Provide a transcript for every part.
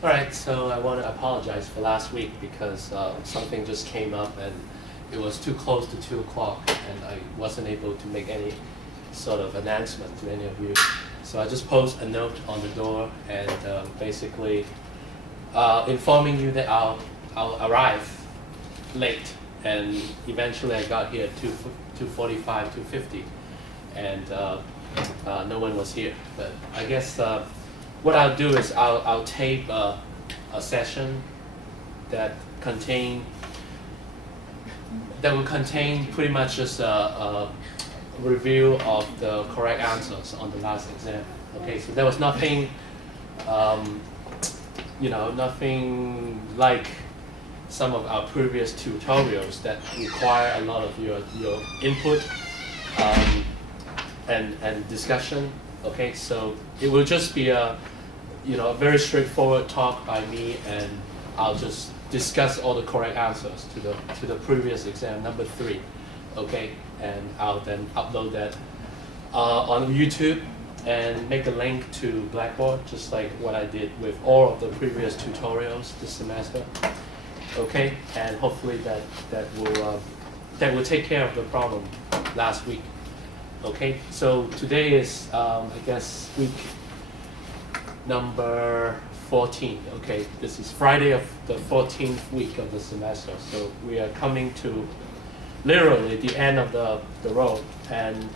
All right, so I want to apologize for last week because something just came up and it was too close to 2 o'clock and I wasn't able to make any sort of announcement to any of you. So I just posted a note on the door and basically informing you that I'll arrive late, and eventually I got here at 2:45, 2:50, and no one was here. But I guess what I'll do is I'll tape a session that will contain pretty much just a review of the correct answers on the last exam. Okay, so there was nothing, nothing like some of our previous tutorials that require a lot of your input and discussion. Okay, so it will just be a very straightforward talk by me, and I'll just discuss all the correct answers to the previous exam, number 3. Okay, and I'll then upload that on YouTube and make a link to Blackboard, just like what I did with all of the previous tutorials this semester. Okay, and hopefully that will take care of the problem last week. Okay, so today is I guess week number 14. Okay, this is Friday of the 14th week of the semester. So we are coming to literally the end of the road. And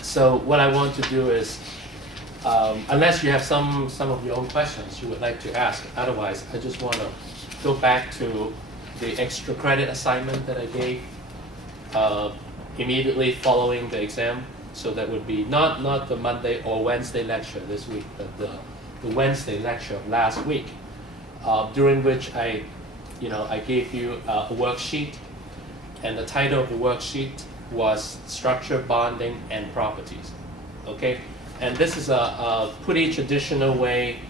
so what I want to do is, unless you have some of your own questions you would like to ask, otherwise I just want to go back to the extra credit assignment that I gave immediately following the exam. So that would be not the Monday or Wednesday lecture this week, but the Wednesday lecture of last week, during which I gave you a worksheet, and the title of the worksheet was Structure, Bonding, and Properties. Okay, and this is a pretty traditional way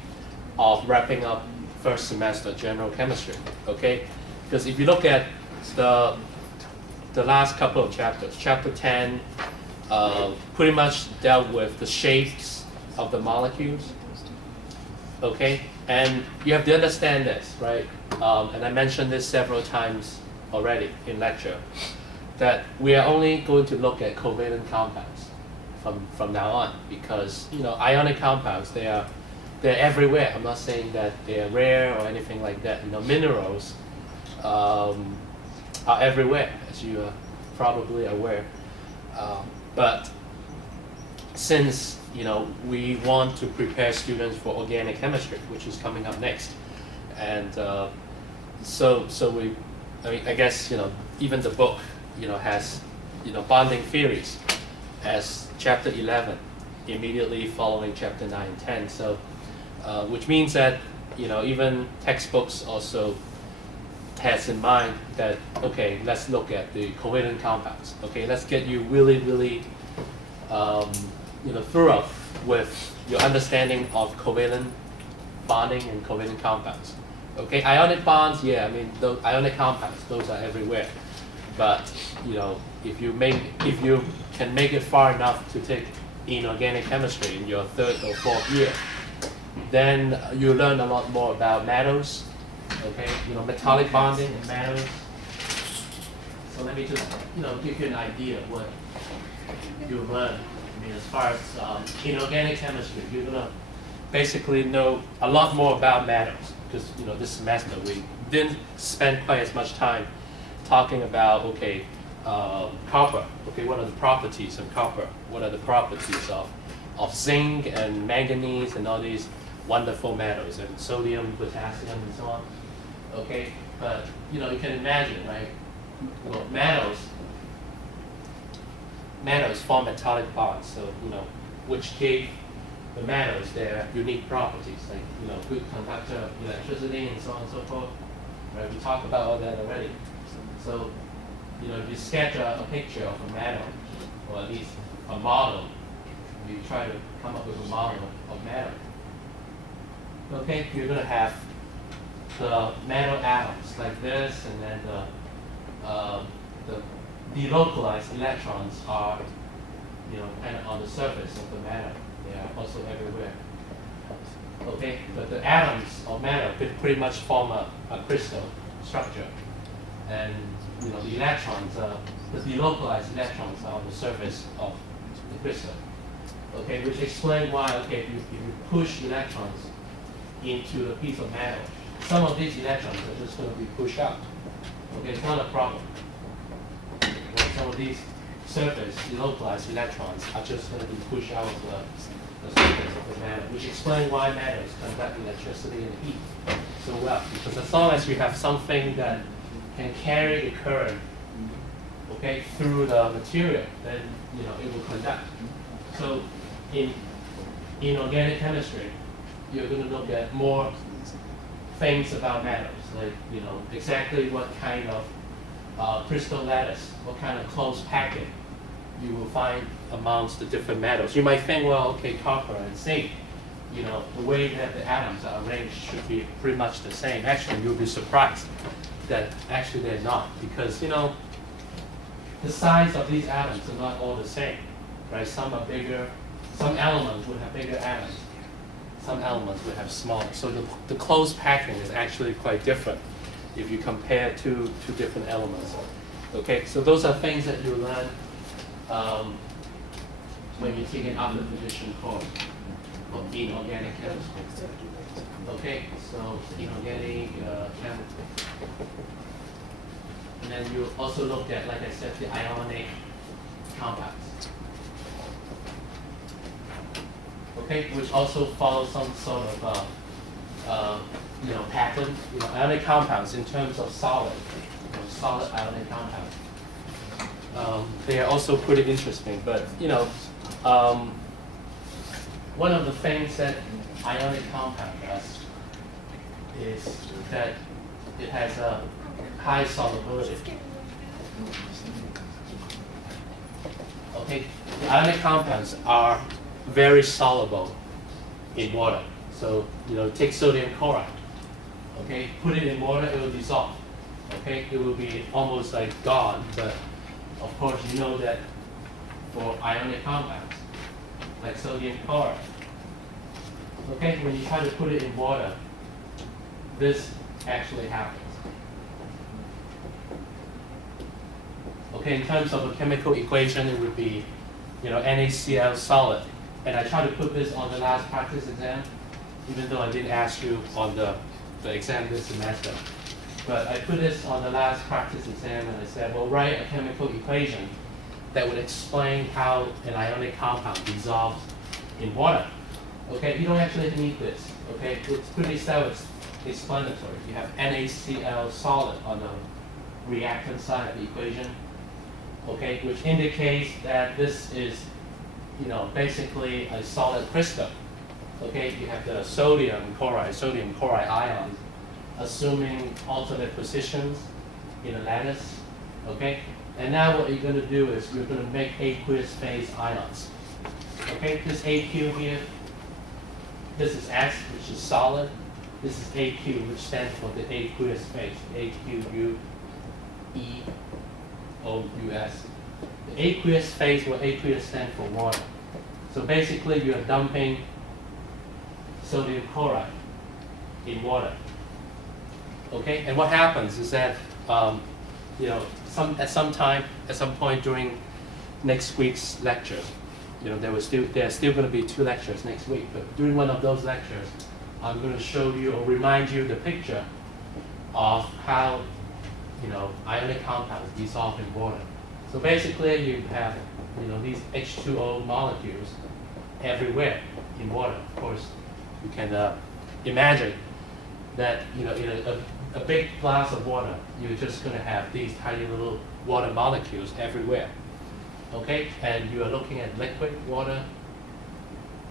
of wrapping up first semester general chemistry. Okay, because if you look at the last couple of chapters, chapter 10 pretty much dealt with the shapes of the molecules. Okay, and you have to understand this, right? And I mentioned this several times already in lecture, that we are only going to look at covalent compounds from now on, because ionic compounds, they're everywhere. I'm not saying that they're rare or anything like that. Minerals are everywhere, as you are probably aware. But since we want to prepare students for organic chemistry, which is coming up next, and so I guess even the book has bonding theories as chapter 11, immediately following chapter 9 and 10. So which means that even textbooks also has in mind that, okay, let's look at the covalent compounds. Okay, let's get you really thorough with your understanding of covalent bonding and covalent compounds. Okay, ionic bonds, yeah, I mean those ionic compounds, those are everywhere. But if you can make it far enough to take inorganic chemistry in your 3rd or 4th year, then you learn a lot more about metals. Okay, metallic bonding and metals. So let me just give you an idea of what you learn. I mean, as far as inorganic chemistry, you're gonna basically know a lot more about metals, because this semester we didn't spend quite as much time talking about copper. Okay, what are the properties of copper? What are the properties of zinc and manganese and all these wonderful metals, and sodium, potassium, and so on. Okay, but you can imagine, right? Well, metals form metallic bonds, so which gave the metals their unique properties, like good conductor of electricity and so on and so forth. Right? We talked about all that already. So if you sketch a picture of a metal, or at least a model, you try to come up with a model of metal. Okay, you're going to have the metal atoms like this, and then the delocalized electrons are kind of on the surface of the metal. They are also everywhere. Okay, but the atoms of matter pretty much form a crystal structure, and the electrons, the delocalized electrons are on the surface of the crystal. Okay, which explains why, okay, if you push electrons into a piece of metal, some of these electrons are just going to be pushed out. Okay, it's not a problem. Some of these surface delocalized electrons are just going to be pushed out of the surface of the matter, which explains why metals conduct electricity and heat so well. Because as long as you have something that can carry the current, okay, through the material, then it will conduct. So in organic chemistry, you're going to look at more things about metals, like exactly what kind of crystal lattice, what kind of close packing you will find amongst the different metals. You might think, well, okay, copper and zinc, the way that the atoms are arranged should be pretty much the same. Actually, you'll be surprised that actually they're not, because the size of these atoms are not all the same, right? Some are bigger. Some elements will have bigger atoms. Some elements will have smaller. So the close packing is actually quite different if you compare two different elements. Okay, so those are things that you learn when you take an application course of inorganic chemistry. Okay, so inorganic chemistry. And then you also looked at, like I said, the ionic compounds. Okay, which also follows some sort of pattern. Ionic compounds in terms of solid ionic compounds. They are also pretty interesting, but one of the things that ionic compound does is that it has a high solubility. Okay, the ionic compounds are very soluble in water. So take sodium chloride. Okay, put it in water, it will dissolve. Okay, it will be almost like gone. But of course, you know that for ionic compounds, like sodium chloride, okay, when you try to put it in water, this actually happens. Okay, in terms of a chemical equation, it would be NaCl solid. And I tried to put this on the last practice exam, even though I didn't ask you on the exam this semester. But I put this on the last practice exam, and I said, well, write a chemical equation that would explain how an ionic compound dissolves in water. Okay, you don't actually need this. Okay, it's pretty self-explanatory. You have NaCl solid on the reactant side of the equation. Okay, which indicates that this is basically a solid crystal. Okay, you have the sodium chloride ions, assuming alternate positions in a lattice. Okay, and now what you're going to do is you're going to make aqueous phase ions. Okay, this AQ here, this is S, which is solid. This is AQ, which stands for the aqueous phase, AQUEOUS. The aqueous phase, where aqueous stands for water. So basically, you're dumping sodium chloride in water. Okay, and what happens is that at some point during next week's lectures, there are still going to be 2 lectures next week. But during one of those lectures, I'm going to show you or remind you the picture of how ionic compounds dissolve in water. So basically, you have these H2O molecules everywhere in water. Of course, you can imagine that in a big glass of water, you're just going to have these tiny little water molecules everywhere. Okay, and you are looking at liquid water.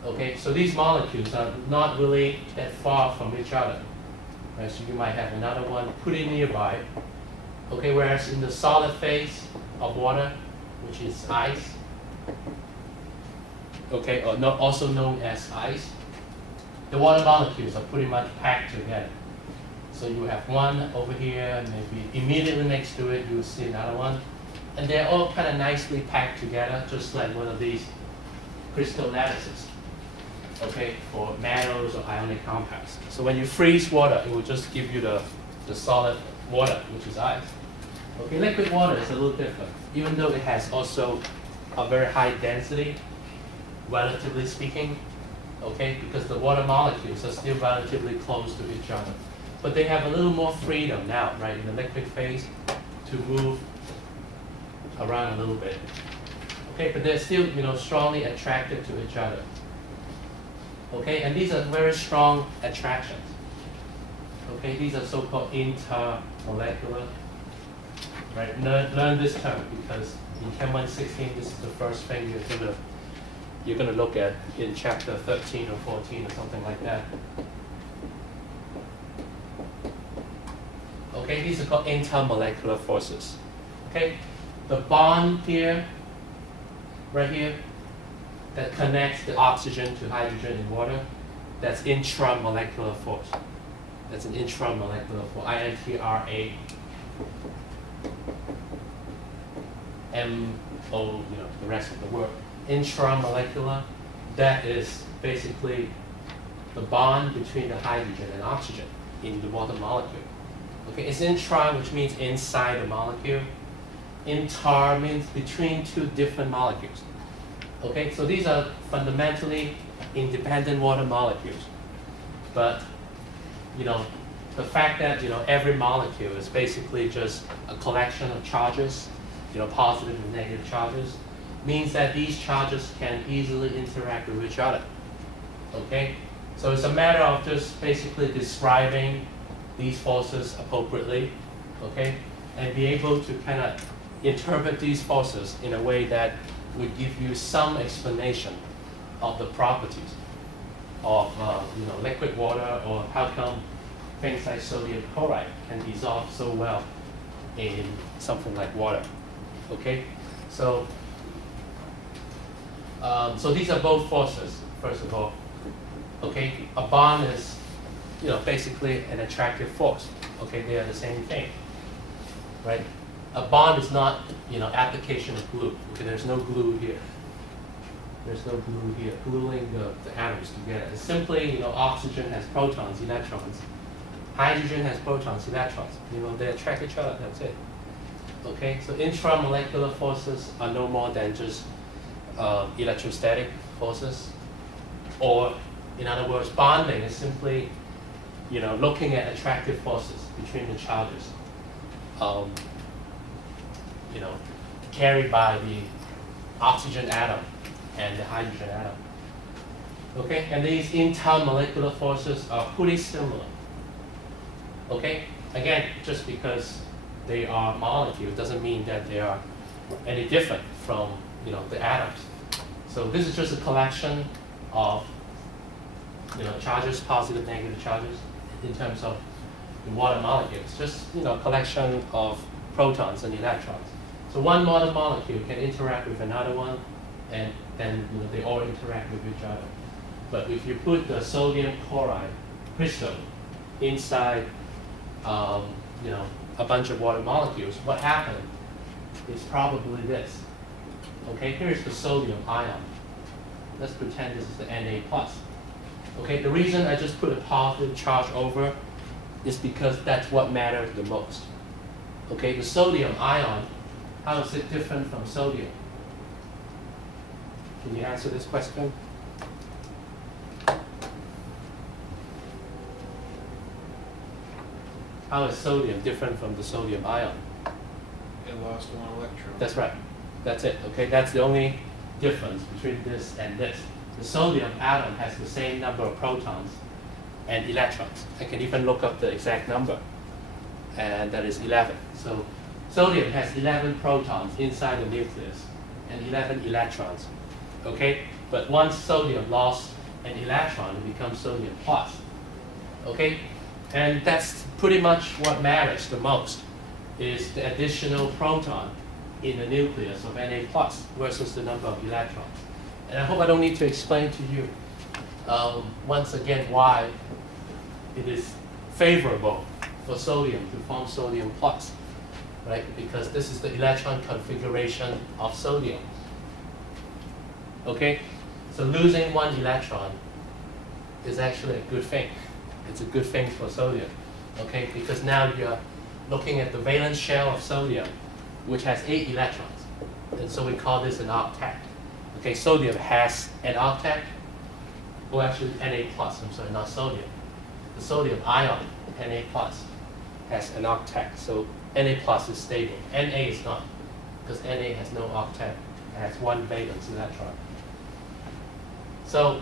Okay, so these molecules are not really that far from each other. Right? So you might have another one pretty nearby. Okay, whereas in the solid phase of water, which is ice, okay, or also known as ice, the water molecules are pretty much packed together. So you have one over here, and maybe immediately next to it, you'll see another one. And they're all kind of nicely packed together, just like one of these crystal lattices. okay, for metals or ionic compounds. So when you freeze water, it will just give you the solid water, which is ice. Okay, liquid water is a little different, even though it has also a very high density, relatively speaking, okay, because the water molecules are still relatively close to each other. But they have a little more freedom now, right, in the liquid phase to move around a little bit. Okay, but they're still, strongly attracted to each other. Okay, and these are very strong attractions. Okay, these are so-called intermolecular. Right, learn this term because in Chem 116, this is the first thing you're gonna look at in chapter 13 or 14 or something like that. Okay, these are called intermolecular forces. Okay, the bond here, right here, that connects the oxygen to hydrogen in water, that's intramolecular force. That's an intramolecular force. INTRA MO, the rest of the word. Intramolecular, that is basically the bond between the hydrogen and oxygen in the water molecule. Okay, it's intra, which means inside the molecule. Inter means between two different molecules. Okay, so these are fundamentally independent water molecules. But, the fact that, every molecule is basically just a collection of charges, positive and negative charges, means that these charges can easily interact with each other. Okay, so it's a matter of just basically describing these forces appropriately, okay, and be able to kind of interpret these forces in a way that would give you some explanation of the properties of liquid water, or how come things like sodium chloride can dissolve so well in something like water. Okay, so these are both forces. First of all, okay, a bond is basically an attractive force. Okay, they are the same thing, right? A bond is not application of glue. Okay, there's no glue here. There's no glue here, gluing the atoms together. It's simply oxygen has protons, electrons. Hydrogen has protons, electrons. They attract each other. That's it. Okay, so intramolecular forces are no more than just electrostatic forces, or in other words, bonding is simply looking at attractive forces between the charges, carried by the oxygen atom and the hydrogen atom. Okay, and these intermolecular forces are pretty similar. Okay, again, just because they are molecules doesn't mean that they are any different from the atoms. So this is just a collection of charges, positive, negative charges, in terms of the water molecules. Just a collection of protons and electrons. So one water molecule can interact with another one, and then they all interact with each other. But if you put the sodium chloride crystal inside a bunch of water molecules, what happened is probably this. Okay, here's the sodium ion. Let's pretend this is the Na+. Okay, the reason I just put a positive charge over is because that's what matters the most. Okay, the sodium ion, how is it different from sodium? Can you answer this question? How is sodium different from the sodium ion? It lost one electron. That's right. That's it. Okay, that's the only difference between this and this. The sodium atom has the same number of protons and electrons. I can even look up the exact number, and that is 11. So sodium has 11 protons inside the nucleus and 11 electrons. Okay, but once sodium lost an electron, it becomes sodium plus. Okay, and that's pretty much what matters the most, is the additional proton in the nucleus of Na plus versus the number of electrons. And I hope I don't need to explain to you once again why it is favorable for sodium to form sodium plus, right? Because this is the electron configuration of sodium. Okay, so losing one electron is actually a good thing. It's a good thing for sodium, okay? Because now you're looking at the valence shell of sodium, which has 8 electrons. And so we call this an octet. Okay, sodium has an octet, or actually Na+, I'm sorry, not sodium. The sodium ion, Na+, has an octet. So Na+ is stable. Na is not, because Na has no octet. It has 1 valence electron. So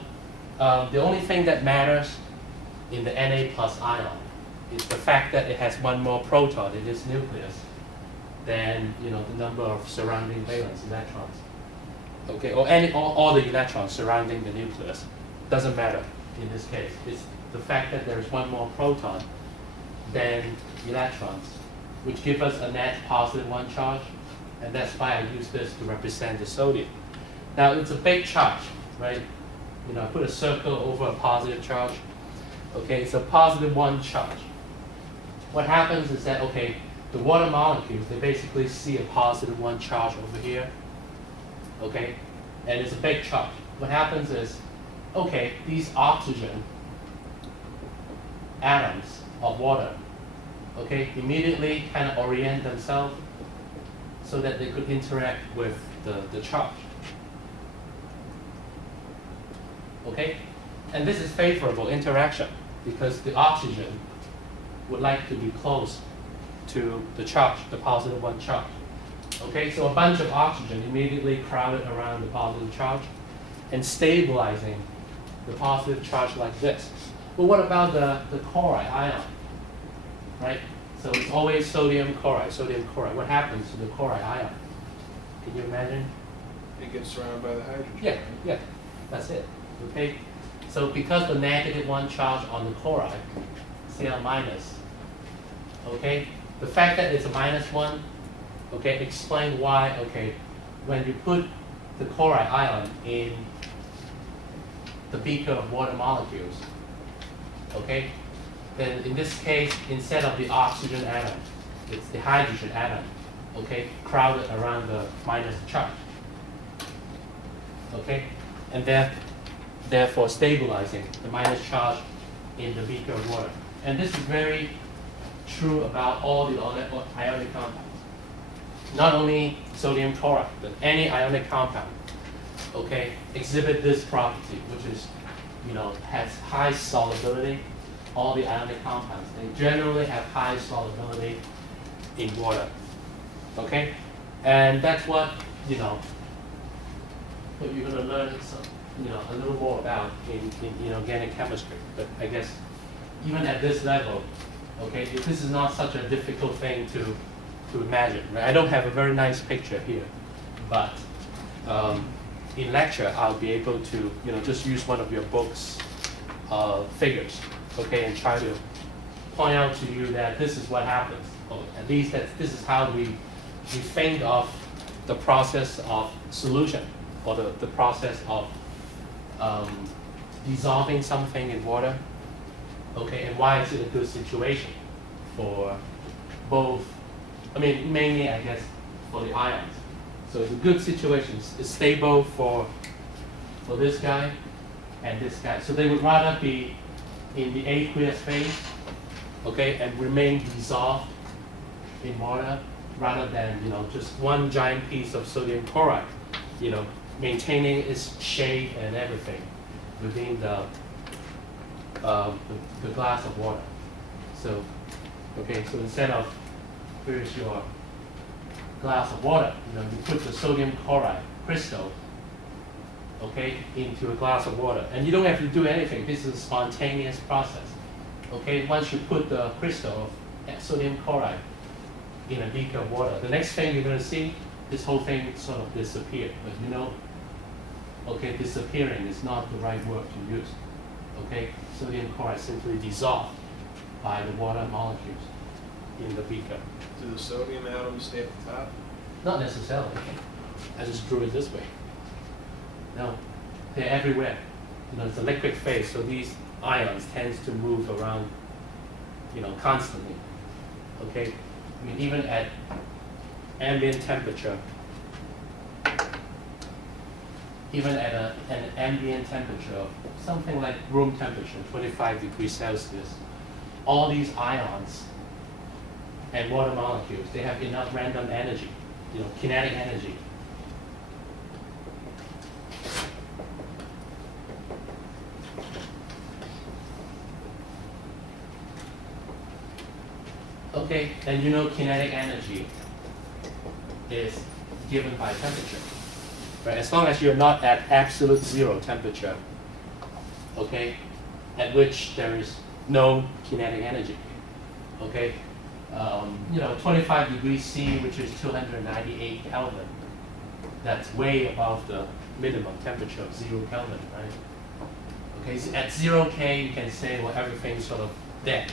the only thing that matters in the Na+ ion is the fact that it has 1 more proton in its nucleus than the number of surrounding valence electrons. Okay, or all the electrons surrounding the nucleus. Doesn't matter in this case. It's the fact that there is 1 more proton than electrons, which gives us a net +1 charge, and that's why I use this to represent the sodium. Now it's a big charge, right? I put a circle over a positive charge. Okay, it's a +1 charge. What happens is that, okay, the water molecules, they basically see a +1 charge over here, okay? And it's a big charge. What happens is, okay, these oxygen atoms of water, okay, immediately kind of orient themselves so that they could interact with the charge. Okay? And this is favorable interaction because the oxygen would like to be close to the charge, the +1 charge. Okay, so a bunch of oxygen immediately crowded around the positive charge and stabilizing the positive charge like this. But what about the chloride ion? Right? So it's always sodium chloride. What happens to the chloride ion? Can you imagine? It gets surrounded by the hydrogen. Yeah, right? yeah, that's it. Okay, so because the -1 charge on the chloride, Cl-, okay, the fact that it's a -1, okay, explain why, okay, when you put the chloride ion in the beaker of water molecules, okay, then in this case, instead of the oxygen atom, it's the hydrogen atom, okay, crowded around the minus charge, okay, and therefore stabilizing the minus charge in the beaker of water. And this is very true about all the ionic compounds. Not only sodium chloride, but any ionic compound, okay, exhibit this property, which is, has high solubility. All the ionic compounds, they generally have high solubility in water, okay? And that's what, what you're going to learn a little more about in organic chemistry. But I guess even at this level, okay, this is not such a difficult thing to imagine. Right? I don't have a very nice picture here, but in lecture I'll be able to just use one of your books figures, okay, and try to point out to you that this is what happens, or at least that this is how we think of the process of solution, or the process of dissolving something in water, okay, and why is it a good situation for both, mainly I guess for the ions. So it's a good situation, it's stable for this guy and this guy. So they would rather be in the aqueous phase, okay, and remain dissolved in water rather than just one giant piece of sodium chloride, maintaining its shape and everything within the glass of water. So, okay, so instead of, here's your glass of water, you put the sodium chloride crystal, okay, into a glass of water. And you don't have to do anything. This is a spontaneous process. Okay, once you put the crystal of sodium chloride in a beaker of water, the next thing you're going to see, this whole thing sort of disappear. But okay, disappearing is not the right word to use. Okay, sodium chloride simply dissolved by the water molecules in the beaker. Do the sodium atoms stay at the top? Not necessarily. I just drew it this way. No, they're everywhere. It's a liquid phase, so these ions tends to move around, constantly. Okay, even at ambient temperature, even at an ambient temperature of something like room temperature, 25 degrees Celsius, all these ions and water molecules, they have enough random energy, kinetic energy. Okay, and kinetic energy is given by temperature. Right? As long as you're not at absolute zero temperature, okay, at which there is no kinetic energy. Okay, 25 degrees C, which is 298 Kelvin, that's way above the minimum temperature of 0 Kelvin, right? Okay, so at 0 K, you can say, well, everything's sort of dead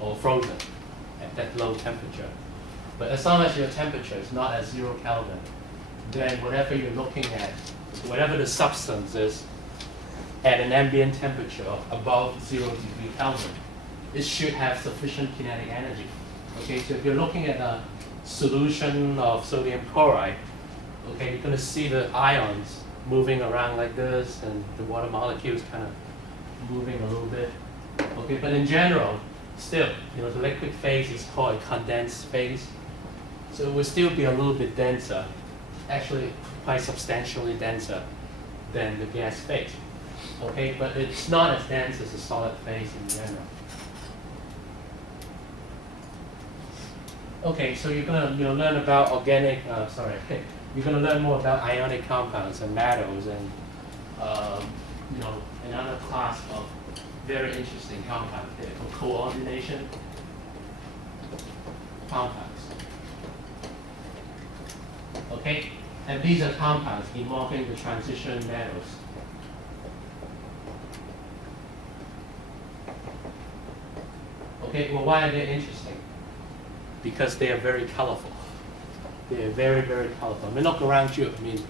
or frozen at that low temperature. But as long as your temperature is not at 0 Kelvin, then whatever you're looking at, whatever the substance is, at an ambient temperature of above 0 degree Kelvin, it should have sufficient kinetic energy. Okay, so if you're looking at a solution of sodium chloride, okay, you're going to see the ions moving around like this, and the water molecules kind of moving a little bit. Okay, but in general, still, the liquid phase is called a condensed phase. So it will still be a little bit denser, actually quite substantially denser than the gas phase. Okay, but it's not as dense as the solid phase in general. Okay, so you're gonna learn about organic. You're gonna learn more about ionic compounds and metals, and another class of very interesting compounds here called coordination compounds. Okay, and these are compounds involving the transition metals. Okay, well, why are they interesting? Because they are very colorful. They are very, very colorful. I mean, look around you. I mean,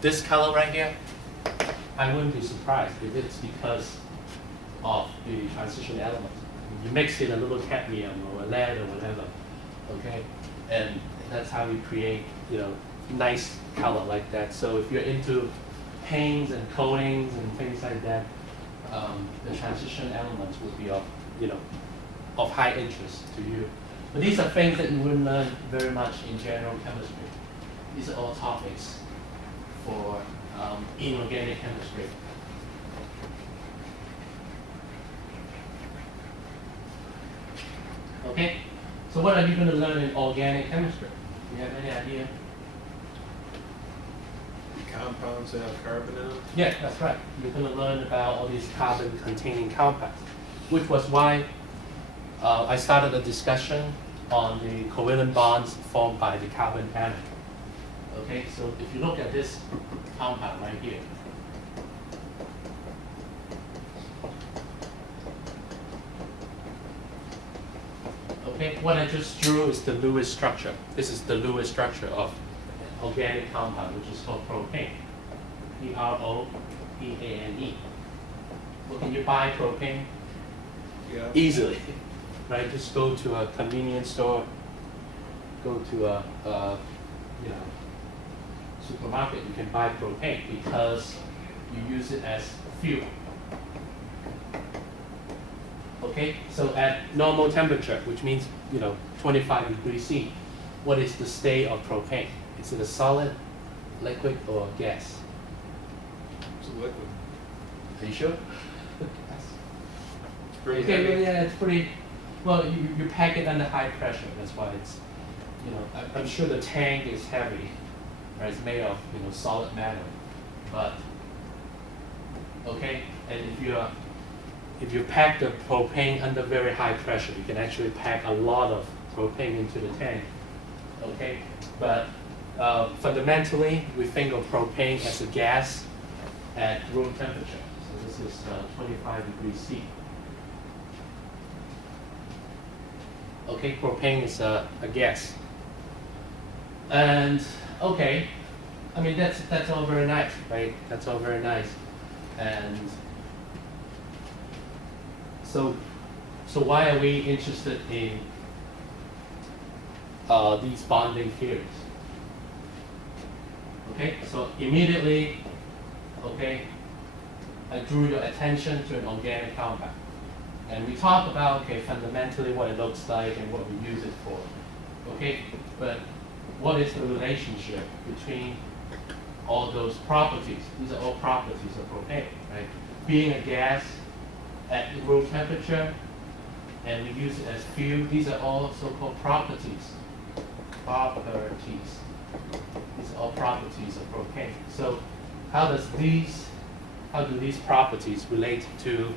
this color right here, I wouldn't be surprised if it's because of the transition element. You mix in a little cadmium or a lead or whatever, okay? And that's how you create, nice color like that. So if you're into paints and coatings and things like that, the transition elements would be of high interest to you. But these are things that you wouldn't learn very much in general chemistry. These are all topics for inorganic chemistry. Okay, so what are you going to learn in organic chemistry? Do you have any idea? Compounds that have carbon in them? Yeah, that's right. You're going to learn about all these carbon-containing compounds, which was why I started a discussion on the covalent bonds formed by the carbon atom. Okay, so if you look at this compound right here, okay, what I just drew is the Lewis structure. This is the Lewis structure of organic compound, which is called propane. P-R-O-P-A-N-E. Well, can you buy propane? Yeah. Easily, right? Just go to a convenience store, go to a supermarket. You can buy propane because you use it as fuel. Okay, so at normal temperature, which means 25 degrees C, what is the state of propane? Is it a solid, liquid, or gas? It's a liquid. Are you sure? It's pretty Okay, heavy. well, yeah, it's pretty. Well, you pack it under high pressure. That's why it's. I'm sure the tank is heavy, right? It's made of solid metal, but okay. And if you pack the propane under very high pressure, you can actually pack a lot of propane into the tank. Okay, but fundamentally, we think of propane as a gas at room temperature. So this is 25 degrees C. Okay, propane is a gas. And okay, I mean that's all very nice, right? That's all very nice. And so why are we interested in these bonding theories? Okay, so immediately okay, I drew your attention to an organic compound. And we talk about, okay, fundamentally what it looks like and what we use it for, okay? But what is the relationship between all those properties? These are all properties of propane, right? Being a gas at room temperature, and we use it as fuel. These are all so-called properties. Properties. These are all properties of propane. So how do these properties relate to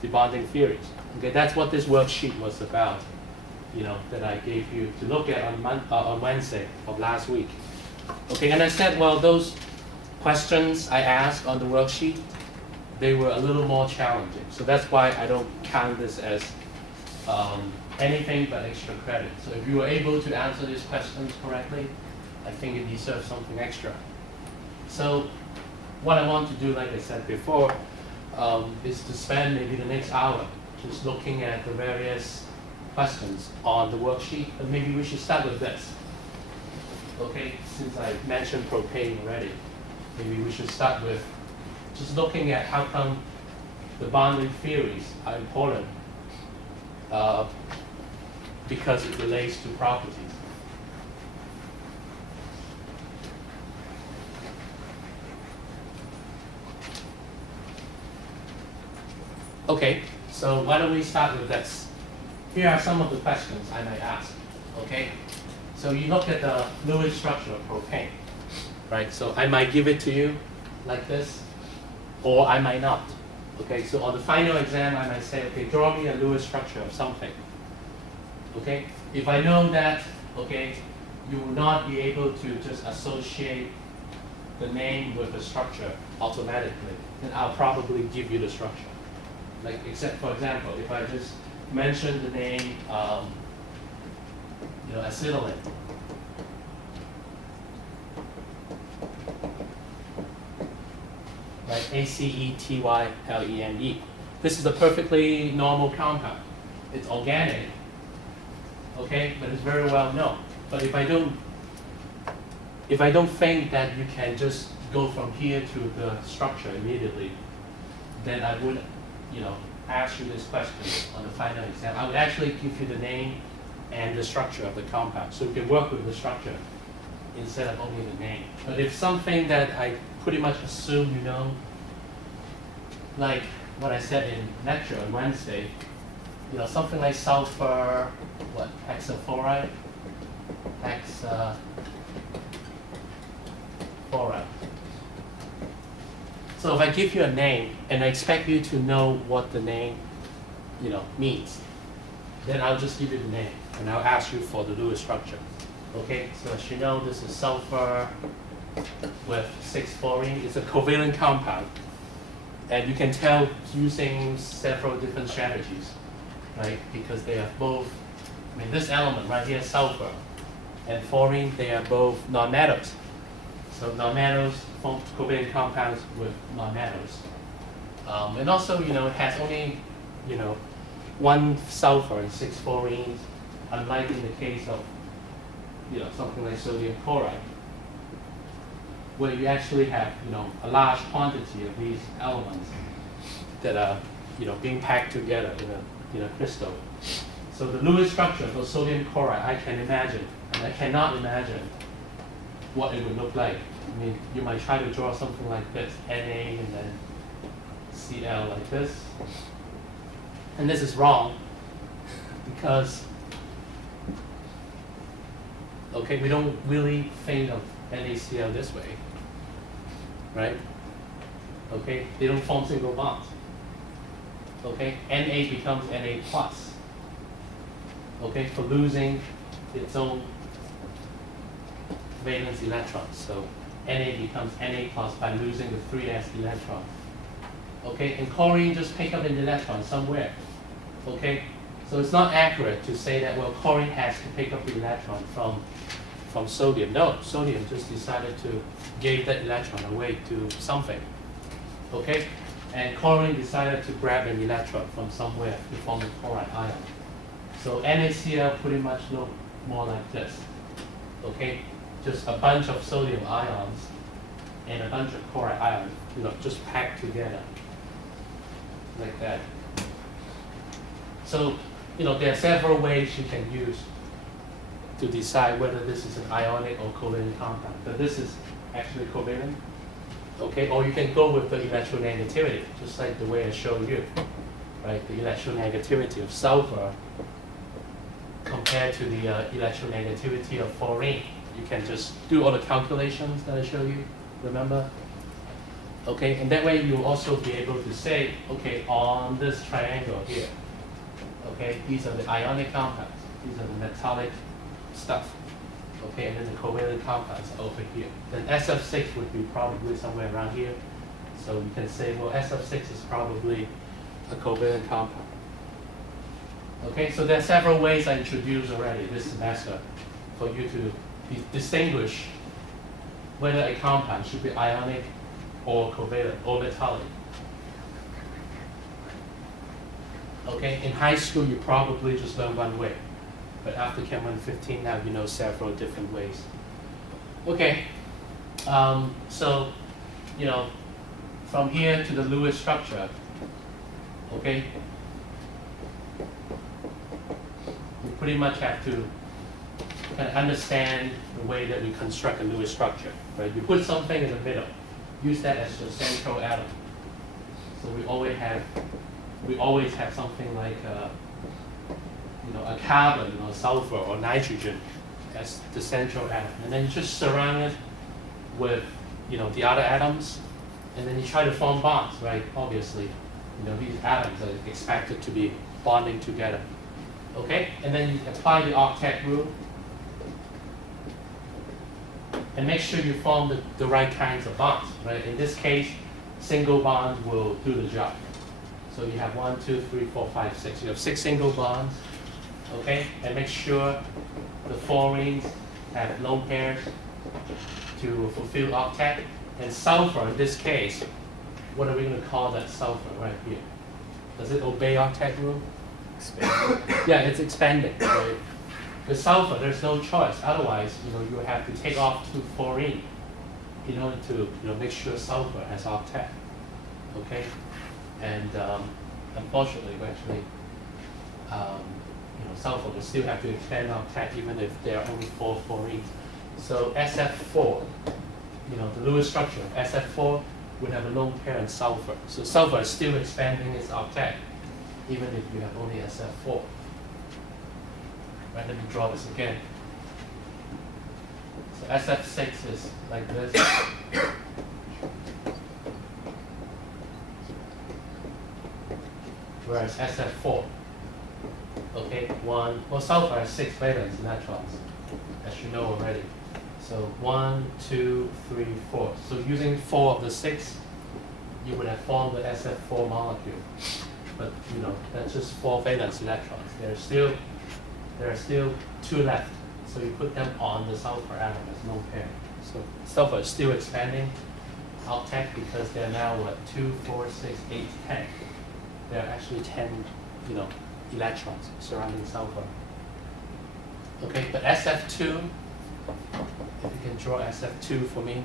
the bonding theories? Okay, that's what this worksheet was about, that I gave you to look at on Wednesday of last week. Okay, and I said, well, those questions I asked on the worksheet, they were a little more challenging. So that's why I don't count this as anything but extra credit. So if you were able to answer these questions correctly, I think it deserves something extra. So what I want to do, like I said before, is to spend maybe the next hour just looking at the various questions on the worksheet. And maybe we should start with this. Okay, since I mentioned propane already, maybe we should start with just looking at how come the bonding theories are important, because it relates to properties. Okay, so why don't we start with this? Here are some of the questions I might ask, okay? So you look at the Lewis structure of propane, right? So I might give it to you like this, or I might not. Okay, so on the final exam, I might say, okay, draw me a Lewis structure of something. Okay, if I know that, okay, you will not be able to just associate the name with the structure automatically, then I'll probably give you the structure. Like, except for example, if I just mention the name, acetylene. Right, acetylene. This is a perfectly normal compound. It's organic, okay, but it's very well known. But if I don't think that you can just go from here to the structure immediately, then I would, ask you this question on the final exam. I would actually give you the name and the structure of the compound, so you can work with the structure instead of only the name. But if something that I pretty much assume you know, like what I said in lecture on Wednesday, something like sulfur, hexafluoride, hexafluoride. So if I give you a name and I expect you to know what the name, means, then I'll just give you the name and I'll ask you for the Lewis structure. Okay, so as you know, this is sulfur with 6-fluorine. It's a covalent compound, and you can tell using several different strategies, right? Because they are both, this element right here, sulfur, and fluorine, they are both nonmetals. So nonmetals form covalent compounds with nonmetals. And also, it has only, one sulfur and 6 fluorines, unlike in the case of, something like sodium chloride, where you actually have, a large quantity of these elements that are, being packed together in a crystal. So the Lewis structure for sodium chloride, I can imagine, and I cannot imagine what it would look like. You might try to draw something like this, Na and then Cl like this. And this is wrong because, okay, we don't really think of NaCl this way, right? Okay, they don't form single bonds. Okay, Na becomes Na plus. Okay, for losing its own valence electrons. So Na becomes Na plus by losing the 3s electron. Okay, and chlorine just pick up an electron somewhere. Okay, so it's not accurate to say that, well, chlorine has to pick up the electron from sodium. No, sodium just decided to give that electron away to something. Okay, and chlorine decided to grab an electron from somewhere to form the chloride ion. So NaCl pretty much look more like this. Okay, just a bunch of sodium ions and a bunch of chloride ions, just packed together like that. So, there are several ways you can use to decide whether this is an ionic or covalent compound. But this is actually covalent, okay? Or you can go with the electronegativity, just like the way I showed you, right? The electronegativity of sulfur compared to the electronegativity of fluorine. You can just do all the calculations that I showed you, remember? Okay, and that way you'll also be able to say, okay, on this triangle here, okay, these are the ionic compounds, these are the metallic stuff, okay, and then the covalent compounds are over here. Then SF6 would be probably somewhere around here. So you can say, well, SF6 is probably a covalent compound. Okay, so there are several ways I introduced already this semester for you to distinguish whether a compound should be ionic or covalent or metallic. Okay, in high school you probably just learn one way, but after Chem 115 now you know several different ways. Okay, so from here to the Lewis structure, okay, you pretty much have to kind of understand the way that we construct a Lewis structure, right? You put something in the middle, use that as your central atom. So we always have something like a carbon or sulfur or nitrogen as the central atom, and then you just surround it with the other atoms, and then you try to form bonds, right? Obviously, these atoms are expected to be bonding together. Okay, and then you apply the octet rule, and make sure you form the right kinds of bonds, right? In this case, single bonds will do the job. So you have 1, 2, 3, 4, 5, 6. You have 6 single bonds, okay? And make sure the fluorines have lone pairs to fulfill octet. And sulfur, in this case, what are we going to call that sulfur right here? Does it obey octet rule? Yeah, it's expanding. Right? The sulfur, there's no choice. Otherwise, you have to take off 2 fluorine in order to make sure sulfur has octet. Okay, and unfortunately, we actually, sulfur will still have to expand octet even if there are only 4 fluorines. So SF4, the Lewis structure of SF4 would have a lone pair in sulfur. So sulfur is still expanding its octet even if you have only SF4. Right, let me draw this again. So SF6 is like this. Whereas SF4, okay, sulfur has 6 valence electrons, as you know already. So 1, 2, 3, 4. So using 4 of the 6, you would have formed the SF4 molecule. But that's just 4 valence electrons. There are still 2 left. So you put them on the sulfur atom as lone pair. So sulfur is still expanding octet because they're now 2, 4, 6, 8, 10. There are actually 10, electrons surrounding sulfur. Okay, but SF2, if you can draw SF2 for me.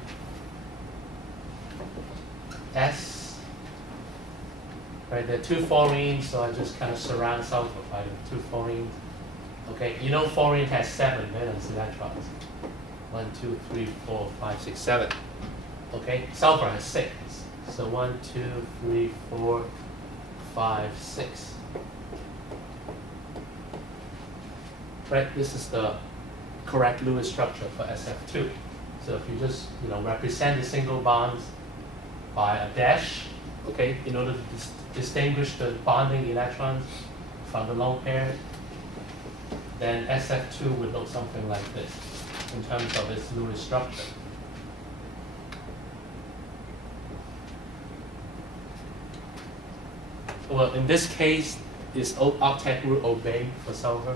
Right, there are 2 fluorines, so I just kind of surround sulfur by the 2 fluorines. Okay, fluorine has 7 valence electrons. 1, 2, 3, 4, 5, 6, 7. Okay, sulfur has 6. So 1, 2, 3, 4, 5, 6. Right, this is the correct Lewis structure for SF2. So if you just represent the single bonds by a dash, okay, in order to distinguish the bonding electrons from the lone pair, then SF2 would look something like this in terms of its Lewis structure. Well, in this case, is octet rule obeyed for sulfur?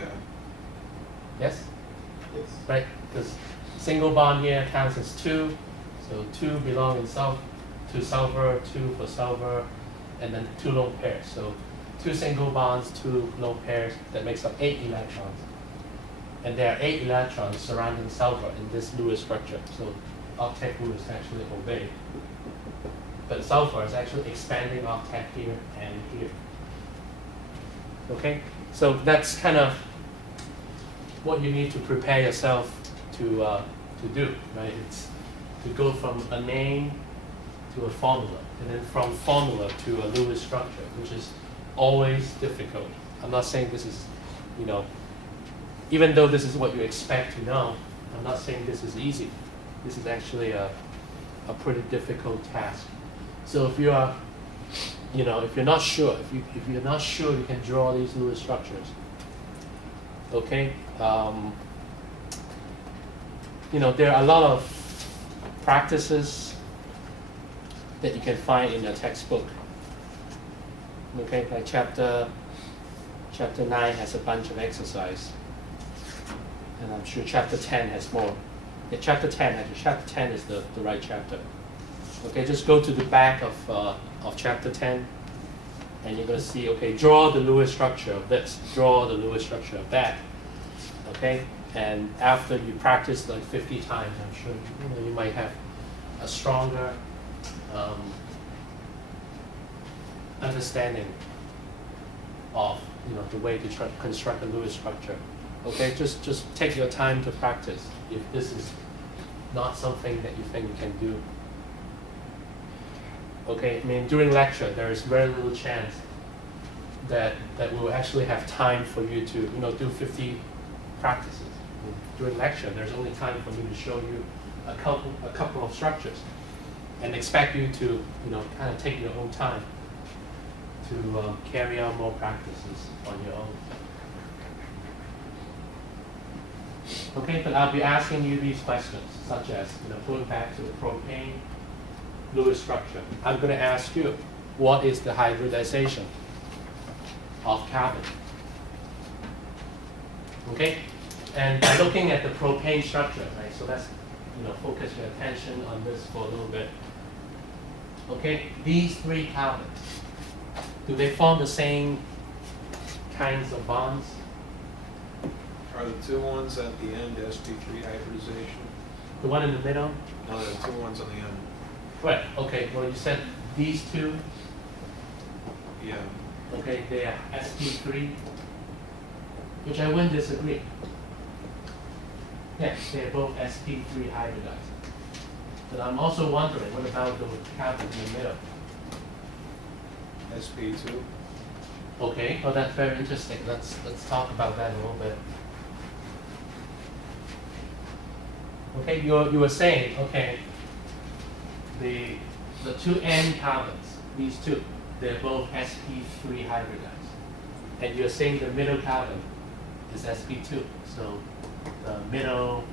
Yeah. Yes? Yes. Right, because single bond here counts as 2, so 2 belong in to sulfur, 2 for sulfur, and then 2 lone pairs. So 2 single bonds, 2 lone pairs, that makes up 8 electrons. And there are 8 electrons surrounding sulfur in this Lewis structure. So octet group is actually obeyed. But sulfur is actually expanding octet here and here. Okay? So that's kind of what you need to prepare yourself to do, right? It's to go from a name to a formula, and then from formula to a Lewis structure, which is always difficult. I'm not saying this is, even though this is what you expect to know, I'm not saying this is easy. This is actually a pretty difficult task. So if you are, if you're not sure, if you're not sure you can draw these Lewis structures, okay, there are a lot of practices that you can find in your textbook. Okay, like chapter 9 has a bunch of exercise, and I'm sure chapter 10 has more. Yeah, chapter 10 is the right chapter. Okay, just go to the back of chapter 10, and you're going to see, okay, draw the Lewis structure of this, draw the Lewis structure of that. Okay, and after you practice like 50 times, I'm sure you might have a stronger understanding of the way to construct a Lewis structure. Okay, just take your time to practice if this is not something that you think you can do. Okay, I mean during lecture there is very little chance that we'll actually have time for you to do 50 practices. During lecture there's only time for me to show you a couple of structures and expect you to kind of take your own time to carry out more practices on your own. Okay, but I'll be asking you these questions, such as going back to the propane Lewis structure. I'm going to ask you, what is the hybridization of carbon? Okay, and by looking at the propane structure, right? So let's focus your attention on this for a little bit. Okay, these 3 carbons, do they form the same kinds of bonds? Are the 2 ones at the end sp3 hybridization? The one in the middle? No, the 2 ones on the end. Right, okay, well you said these 2, Yeah. okay, they are sp3, which I wouldn't disagree. Yes, they're both sp3 hybridized. But I'm also wondering, what about the carbon in the middle? sp2. Okay, well that's very interesting. Let's talk about that a little bit. Okay, you were saying, okay, the 2 N carbons, these 2, they're both sp3 hybridized. And you're saying the middle carbon is sp2. So the middle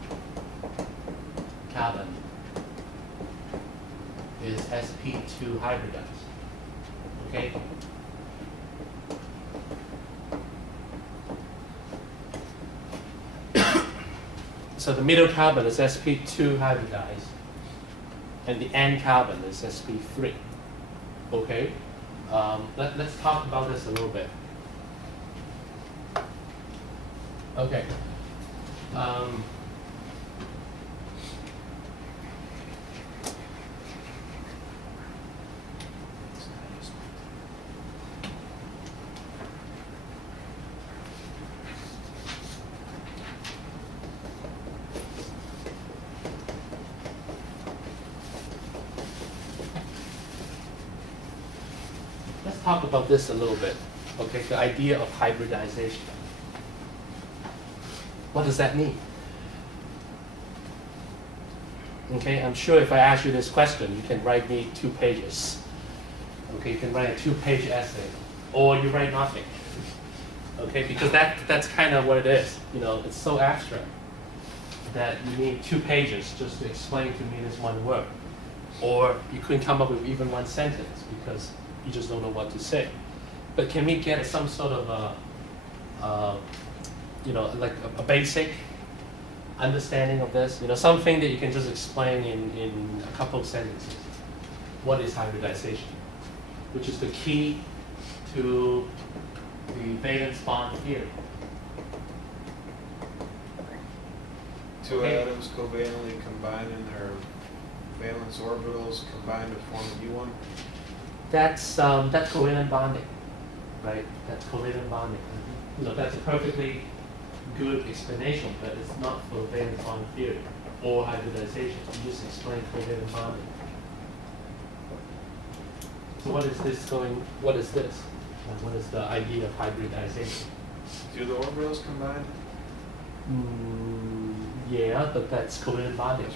carbon is sp2 hybridized. Okay? So the middle carbon is sp2 hybridized, and the N carbon is sp3. Okay? Let's talk about this a little bit. Okay. Let's talk about this a little bit. Okay, the idea of hybridization. What does that mean? Okay, I'm sure if I ask you this question, you can write me 2 pages. Okay, you can write a 2-page essay, or you write nothing. Okay, because that's kind of what it is. It's so abstract that you need 2 pages just to explain to me this one word. Or you couldn't come up with even 1 sentence because you just don't know what to say. But can we get some sort of like a basic understanding of this? Something that you can just explain in a couple of sentences. What is hybridization? Which is the key to the valence bond theory. two Okay. atoms covalently combine in their valence orbitals combine to form a new one? That's covalent bonding, right? That's covalent bonding. You know, that's a perfectly good explanation, but it's not for valence bond theory or hybridization. You just explain covalent bonding. So what is this going? What is this? What is the idea of hybridization? Do the orbitals combine? Yeah, but that's covalent bonding.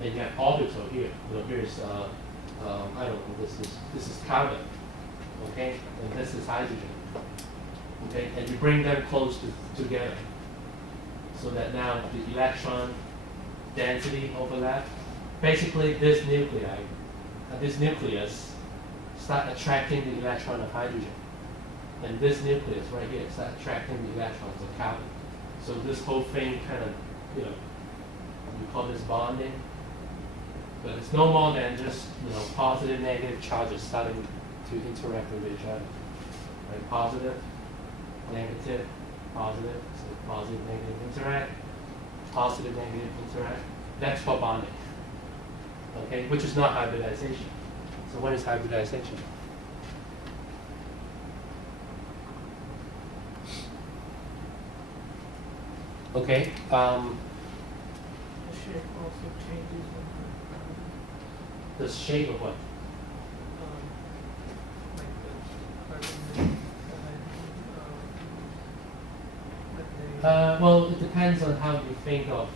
And you have orbital here. You know, here's I don't know. This is carbon, okay, and this is hydrogen, okay, and you bring them close together, so that now the electron density overlap. Basically, this nucleus start attracting the electron of hydrogen, and this nucleus right here start attracting the electrons of carbon. So this whole thing kind of, you know, we call this bonding. But it's no more than just, you know, positive, negative charges starting to interact with each other. Right? Positive, negative, positive, so positive, negative interact, positive, negative interact. That's for bonding. Okay, which is not hybridization. So what is hybridization? Okay. The shape also changes when The shape of what? like the carbon and like Well, it depends on how you think of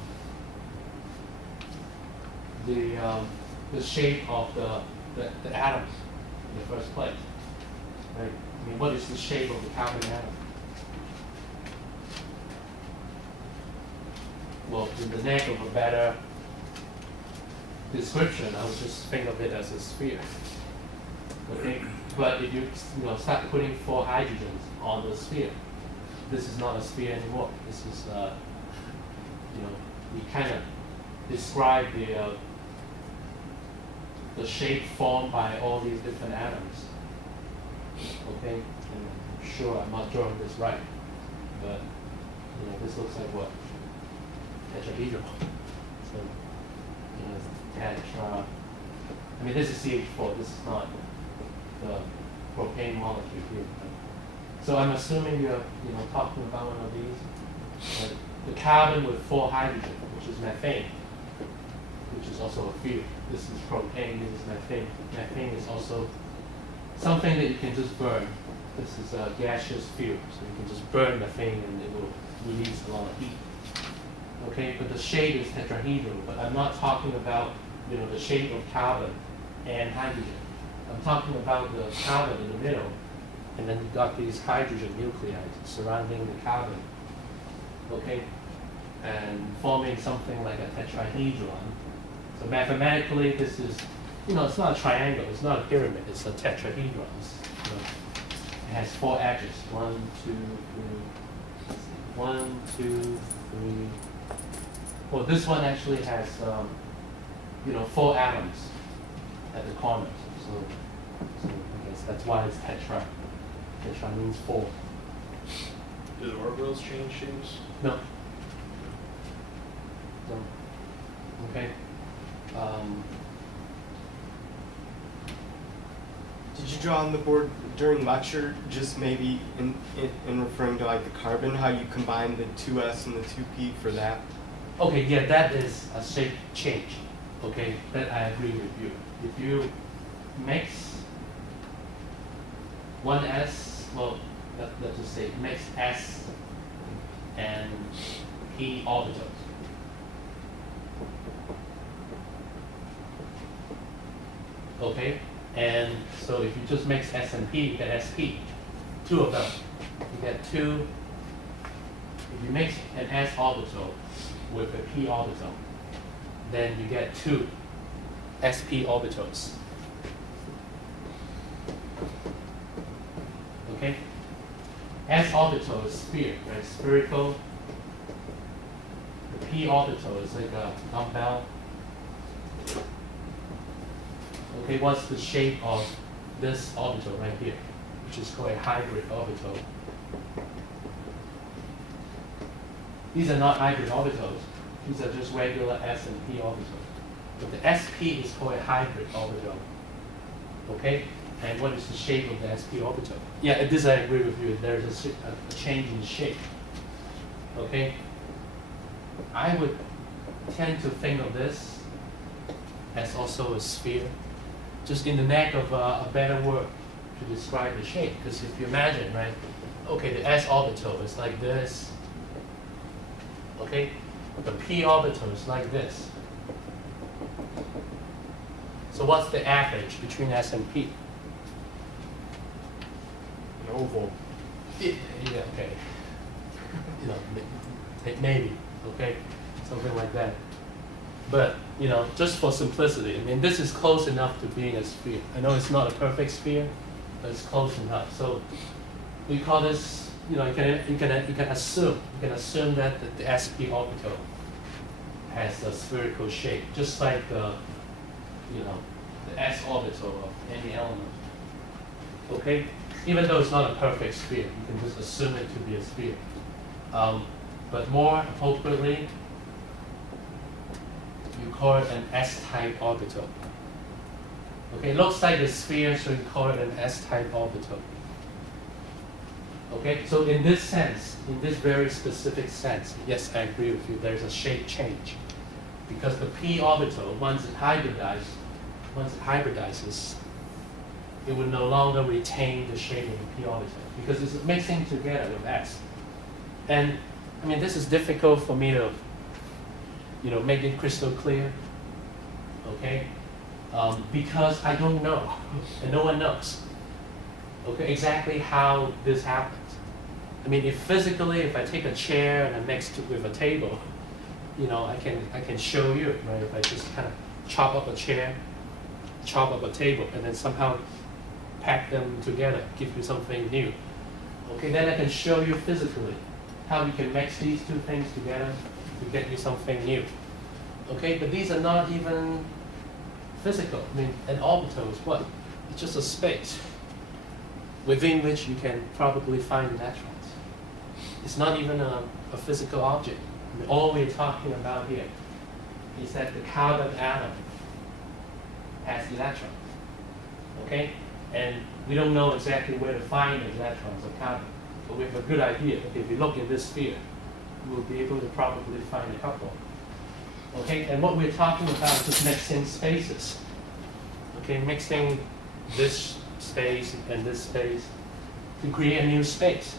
the shape of the atom in the first place. Right? I mean, what is the shape of the carbon atom? Well, in the neck of a better description, I would just think of it as a sphere. Okay? But if you start putting 4 hydrogens on the sphere, this is not a sphere anymore. This is we kind of describe the shape formed by all these different atoms. Okay? And I'm sure I'm not drawing this right, but this looks like what? Tetrahedral. So tetra. I mean, this is CH4. This is not the propane molecule here. So I'm assuming you're talking about one of these. The carbon with 4 hydrogen, which is methane, which is also a fuel. This is propane. This is methane. Methane is also something that you can just burn. This is a gaseous fuel, so you can just burn methane and it will release a lot of heat. Okay, but the shape is tetrahedral. But I'm not talking about the shape of carbon and hydrogen. I'm talking about the carbon in the middle, and then you got these hydrogen nuclei surrounding the carbon. Okay, and forming something like a tetrahedron. So mathematically, this is it's not a triangle. It's not a pyramid. It's a tetrahedron. It has 4 edges. 1, 2, 3. Let's see. 1, 2, 3. Well, this one actually has, 4 atoms at the corners. So I guess that's why it's tetra. Tetra means 4. Do the orbitals change shapes? No. No. Okay. Did you draw on the board during lecture, just maybe in referring to like the carbon, how you combine the 2s and the 2p for that? Okay, yeah, that is a shape change. Okay, that I agree with you. If you mix 1s, well, let's just say mix s and p orbitals. Okay, and so if you just mix s and p, you get sp, 2 of them. You get 2. If you mix an s orbital with a p orbital, then you get 2 sp orbitals. Okay? S orbital is sphere, right? Spherical. The p orbital is like a dumbbell. Okay, what's the shape of this orbital right here, which is called a hybrid orbital? These are not hybrid orbitals. These are just regular S and P orbitals. But the SP is called a hybrid orbital. Okay? And what is the shape of the SP orbital? Yeah, this I agree with you. There's a change in shape. Okay? I would tend to think of this as also a sphere, just in the neck of a better word to describe the shape. Because if you imagine, right? Okay, the S orbital is like this. Okay? The P orbital is like this. So what's the average between S and P? An oval. Yeah, okay. You know, maybe, okay, something like that. But just for simplicity, I mean, this is close enough to being a sphere. I know it's not a perfect sphere, but it's close enough. So we call this, you can assume that the SP orbital has a spherical shape, just like the S orbital of any element. Okay, even though it's not a perfect sphere, you can just assume it to be a sphere. But more appropriately, you call it an S-type orbital. Okay, it looks like a sphere, so you call it an S-type orbital. Okay, so in this sense, in this very specific sense, yes, I agree with you, there's a shape change. Because the P orbital, once it hybridizes, it will no longer retain the shape of the P orbital because it's mixing together with S. And I mean, this is difficult for me to, make it crystal clear, okay? Because I don't know, and no one knows, okay, exactly how this happens. I mean, if I take a chair and I mix it with a table, I can show you, right? If I just kind of chop up a chair, chop up a table, and then somehow pack them together, give you something new. Okay, then I can show you physically how you can mix these two things together to get you something new. Okay, but these are not even physical. I mean, an orbital is what? It's just a space within which you can probably find electrons. It's not even a physical object. I mean, all we're talking about here is that the carbon atom has electrons. Okay? And we don't know exactly where to find the electrons of carbon, but we have a good idea. Okay, if we look in this sphere, we'll be able to probably find a couple. Okay, and what we're talking about is just mixing spaces. Okay, mixing this space and this space to create a new space.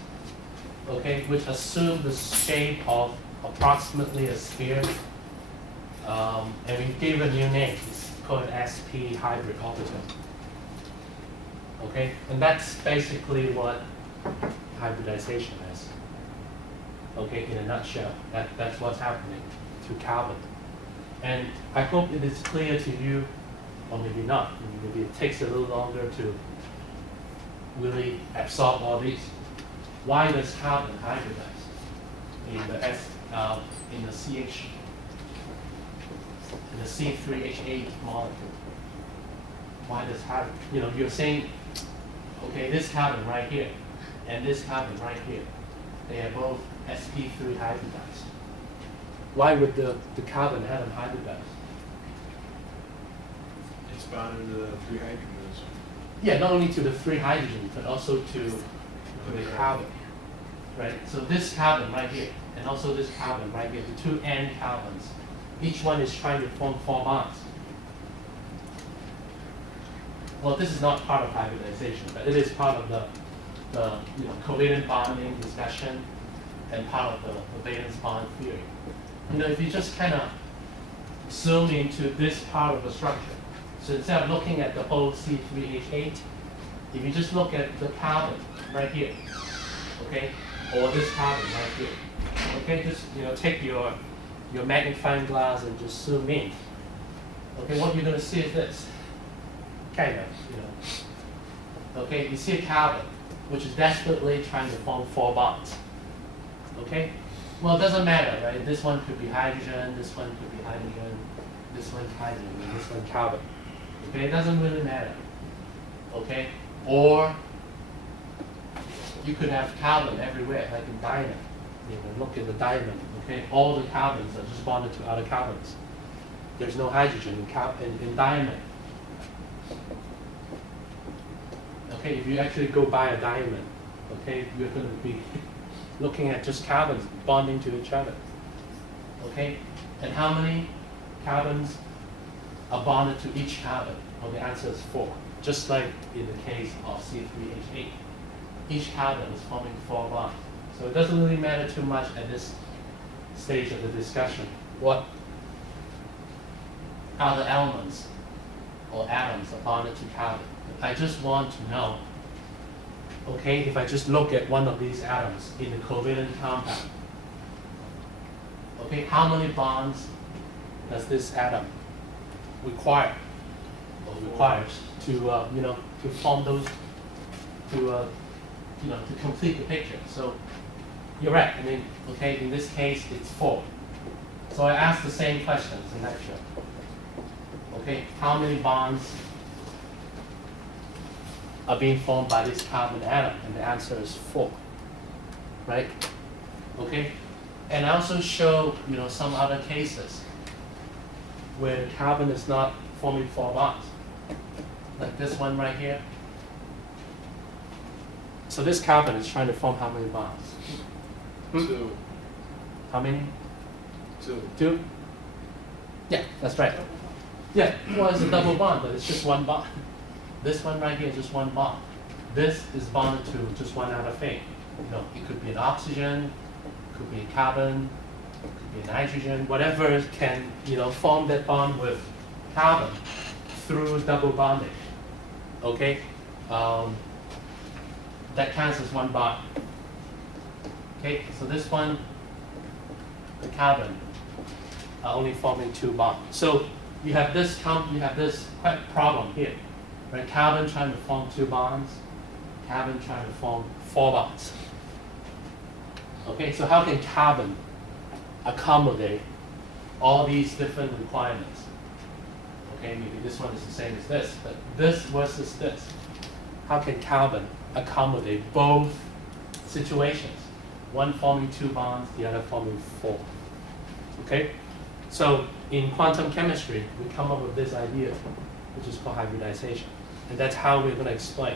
Okay, which assumes the shape of approximately a sphere, and we give a new name. It's called SP hybrid orbital. Okay, and that's basically what hybridization is. Okay, in a nutshell, that's what's happening to carbon. And I hope it is clear to you, or maybe not. Maybe it takes a little longer to really absorb all these. Why does carbon hybridize in the C3H8 molecule? Why does carbon? You're saying, okay, this carbon right here and this carbon right here, they are both sp3 hybridized. Why would the carbon atom hybridize? It's bound into the 3 hydrogens. Yeah, not only to the 3 hydrogens, but also to the carbon. Right? So this carbon right here, and also this carbon right here, the 2 N carbons, each one is trying to form 4 bonds. Well, this is not part of hybridization, but it is part of the covalent bonding discussion and part of the valence bond theory. If you just kind of zoom into this part of the structure, so instead of looking at the whole C3H8, if you just look at the carbon right here, okay, or this carbon right here, okay, just take your magnifying glass and just zoom in. Okay, what you're going to see is this, kind of, okay, you see a carbon which is desperately trying to form 4 bonds. Okay, well, it doesn't matter, right? This one could be hydrogen, this one could be hydrogen, this one's hydrogen, and this one carbon. Okay, it doesn't really matter. Okay, or you could have carbon everywhere, like in dynamite. you know, look at the diamond, okay? All the carbons are just bonded to other carbons. There's no hydrogen in diamond. Okay, if you actually go buy a diamond, okay, you're going to be looking at just carbons bonding to each other. Okay, and how many carbons are bonded to each carbon? Well, the answer is 4. Just like in the case of C3H8. Each carbon is forming 4 bonds. So it doesn't really matter too much at this stage of the discussion what other elements or atoms are bonded to carbon. I just want to know, okay, if I just look at one of these atoms in the covalent compound, okay, how many bonds does this atom require or requires to you know, to form those, to you know, to complete the picture? So you're right. I mean, okay, in this case it's 4. So I asked the same questions in lecture. Okay, how many bonds are being formed by this carbon atom? And the answer is 4. Right? Okay. And I also show, you know, some other cases where carbon is not forming 4 bonds, like this one right here. So this carbon is trying to form how many bonds? 2. How many? 2. 2? Yeah, that's right. Yeah, well, it's a double bond, but it's just 1 bond. This one right here is just 1 bond. This is bonded to just one other thing. You know, it could be an oxygen, could be a carbon, could be a nitrogen, whatever can, you know, form that bond with carbon through double bonding. Okay, that counts as 1 bond. Okay, so this one, the carbon, are only forming 2 bonds. So you have this problem here, right? Carbon trying to form 2 bonds, carbon trying to form 4 bonds. Okay, so how can carbon accommodate all these different requirements? Okay, maybe this one is the same as this, but this versus this. How can carbon accommodate both situations? One forming 2 bonds, the other forming 4. Okay? So in quantum chemistry, we come up with this idea, which is called hybridization. And that's how we're going to explain.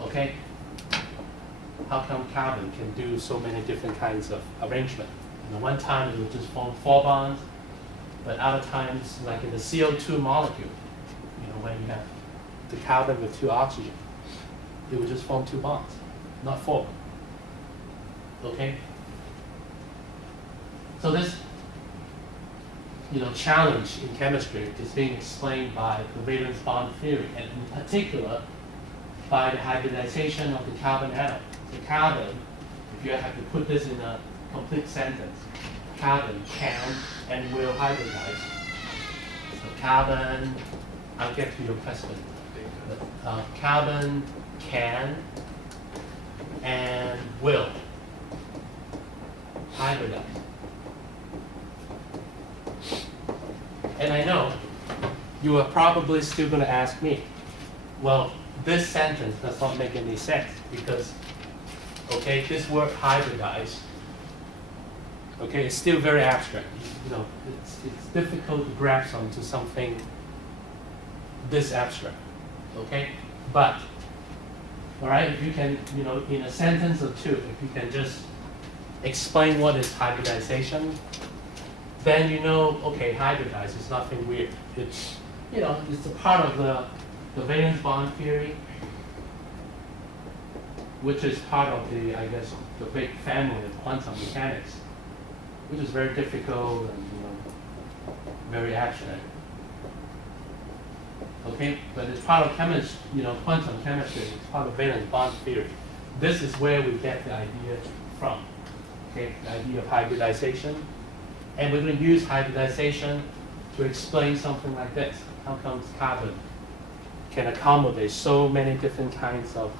Okay? How come carbon can do so many different kinds of arrangement? You know, one time it would just form 4 bonds, but other times, like in the CO2 molecule, you know, when you have the carbon with 2 oxygen, it would just form 2 bonds, not 4. Okay? So this, you know, challenge in chemistry is being explained by the valence bond theory, and in particular by the hybridization of the carbon atom. The carbon, if you have to put this in a complete sentence, carbon can and will hybridize. So carbon, I'll get to your question. Carbon can and will hybridize. And I know you are probably still going to ask me, well, this sentence does not make any sense because, okay, this word hybridize, okay, it's still very abstract. You know, it's difficult to grasp onto something this abstract, okay? But, all right, if you can, you know, in a sentence or two, if you can just explain what is hybridization, then you know, okay, hybridize is nothing weird. It's, you know, it's a part of the valence bond theory, which is part of the, I guess, the big family of quantum mechanics, which is very difficult and, you know, very abstract. Okay, but it's part of chemistry, you know, quantum chemistry. It's part of valence bond theory. This is where we get the idea from. Okay, the idea of hybridization. And we're going to use hybridization to explain something like this. How comes carbon can accommodate so many different kinds of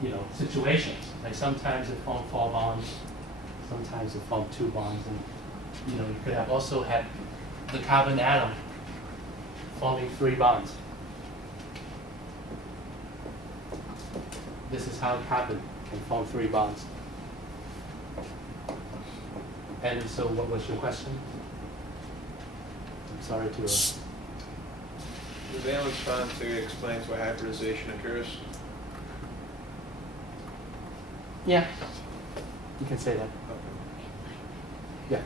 you know, situations? Like sometimes it forms 4 bonds, sometimes it forms 2 bonds, and you know, you could have also had the carbon atom forming 3 bonds. This is how carbon can form 3 bonds. And so what was your question? I'm sorry to, The valence bond theory explains why hybridization occurs. yeah, you can say that, yeah.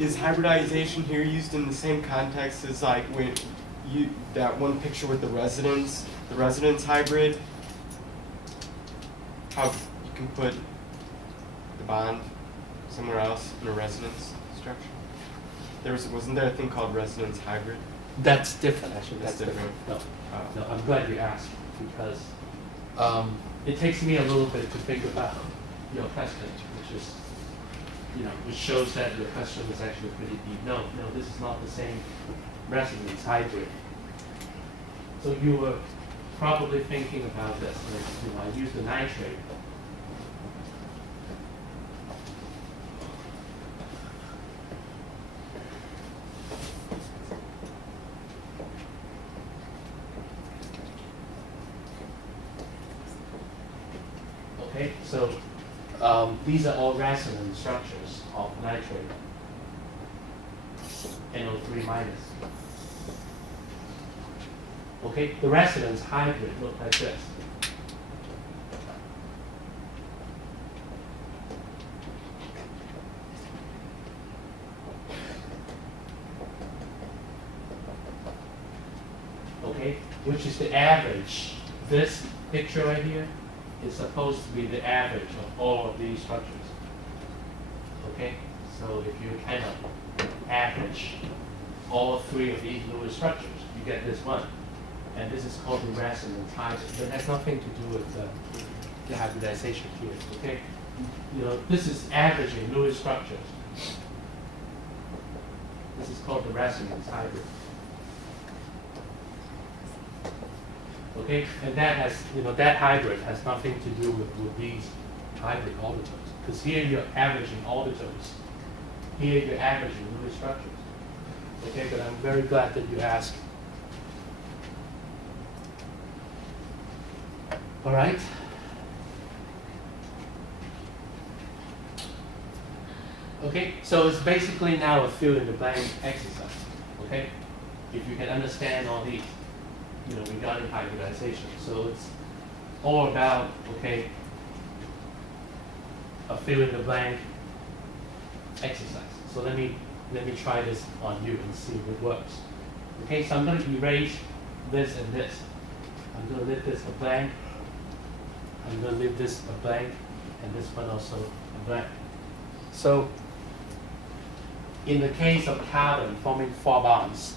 Is hybridization here used in the same context as like when you that one picture with the residence hybrid? How you can put the bond somewhere else in a residence structure? Wasn't there a thing called residence hybrid? That's different, actually. That's different. No, Oh. no, I'm glad you asked because it takes me a little bit to think about your question, which is, which shows that your question is actually pretty deep. No, this is not the same residence hybrid. So you were probably thinking about this. Like, I use the nitrate. Okay, so these are all resonant structures of nitrate, NO3 minus. Okay, the resonance hybrid look like this. Okay, which is the average. This picture right here is supposed to be the average of all of these structures. Okay, so if you kind of average all three of these Lewis structures, you get this one. And this is called the resonance hybrid. That has nothing to do with the hybridization here. Okay, this is averaging Lewis structures. This is called the resonance hybrid. Okay, and that has, that hybrid has nothing to do with these hybrid orbitals. Because here you're averaging orbitals. Here you're averaging Lewis structures. Okay, but I'm very glad that you asked. All right. Okay, so it's basically now a fill in the blank exercise. Okay, if you can understand all these, regarding hybridization. So it's all about, okay, a fill in the blank exercise. So let me try this on you and see if it works. Okay, so I'm going to erase this and this. I'm going to leave this a blank. I'm going to leave this a blank, and this one also a blank. So in the case of carbon forming 4 bonds,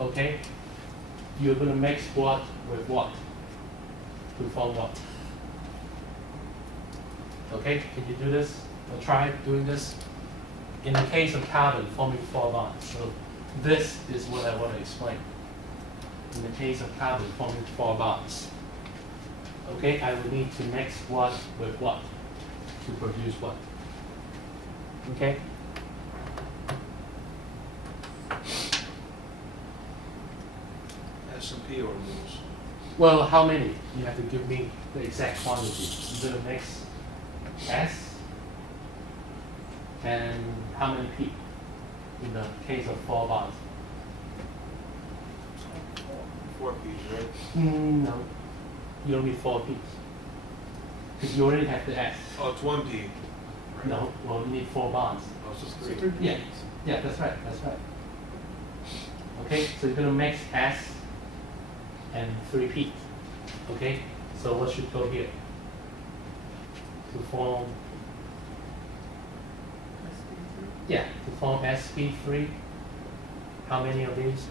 okay, you're going to mix what with what to form what? Okay, can you do this? Or try doing this? In the case of carbon forming 4 bonds, so this is what I want to explain. In the case of carbon forming 4 bonds, okay, I will need to mix what with what to produce what. Okay? S&P orbitals. Well, how many? You have to give me the exact quantity. You're going to mix S and how many P in the case of 4 bonds? 4 P's, right? No, you don't need 4 P's. Because you already have the S. Oh, it's 1 P. Right? No, well, you need 4 bonds. Oh, it's just So 3. Yeah, yeah, that's right, that's right. Okay, so you're going to mix S and 3 P. Okay, so what should go here? To form, yeah, to form sp3. How many of these?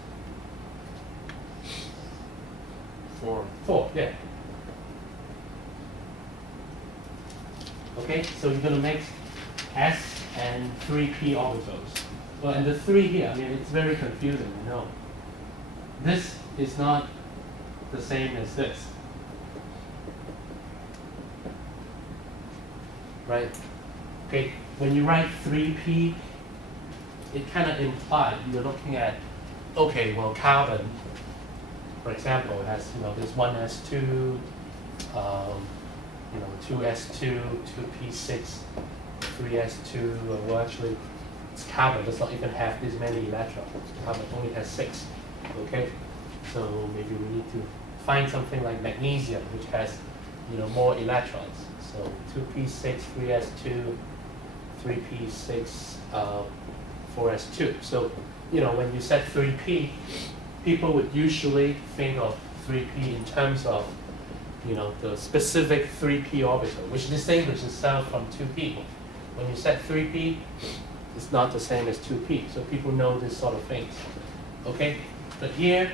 4. 4, yeah. Okay, so you're going to mix S and 3p orbitals. Well, and the 3 here, I mean, it's very confusing, I know. This is not the same as this. Right? Okay, when you write 3p, it kind of implies you're looking at, okay, well, carbon, for example, has this 1s2, you know, 2s2, 2p6, 3s2, well actually, it's carbon does not even have this many electrons. Carbon only has 6, okay? So maybe we need to find something like magnesium, which has, you know, more electrons. So 2p6, 3s2, 3p6, 4s2. So, you know, when you said 3p, people would usually think of 3p in terms of, you know, the specific 3p orbital, which distinguishes itself from 2p. When you said 3p, it's not the same as 2p, so people know this sort of things. Okay? But here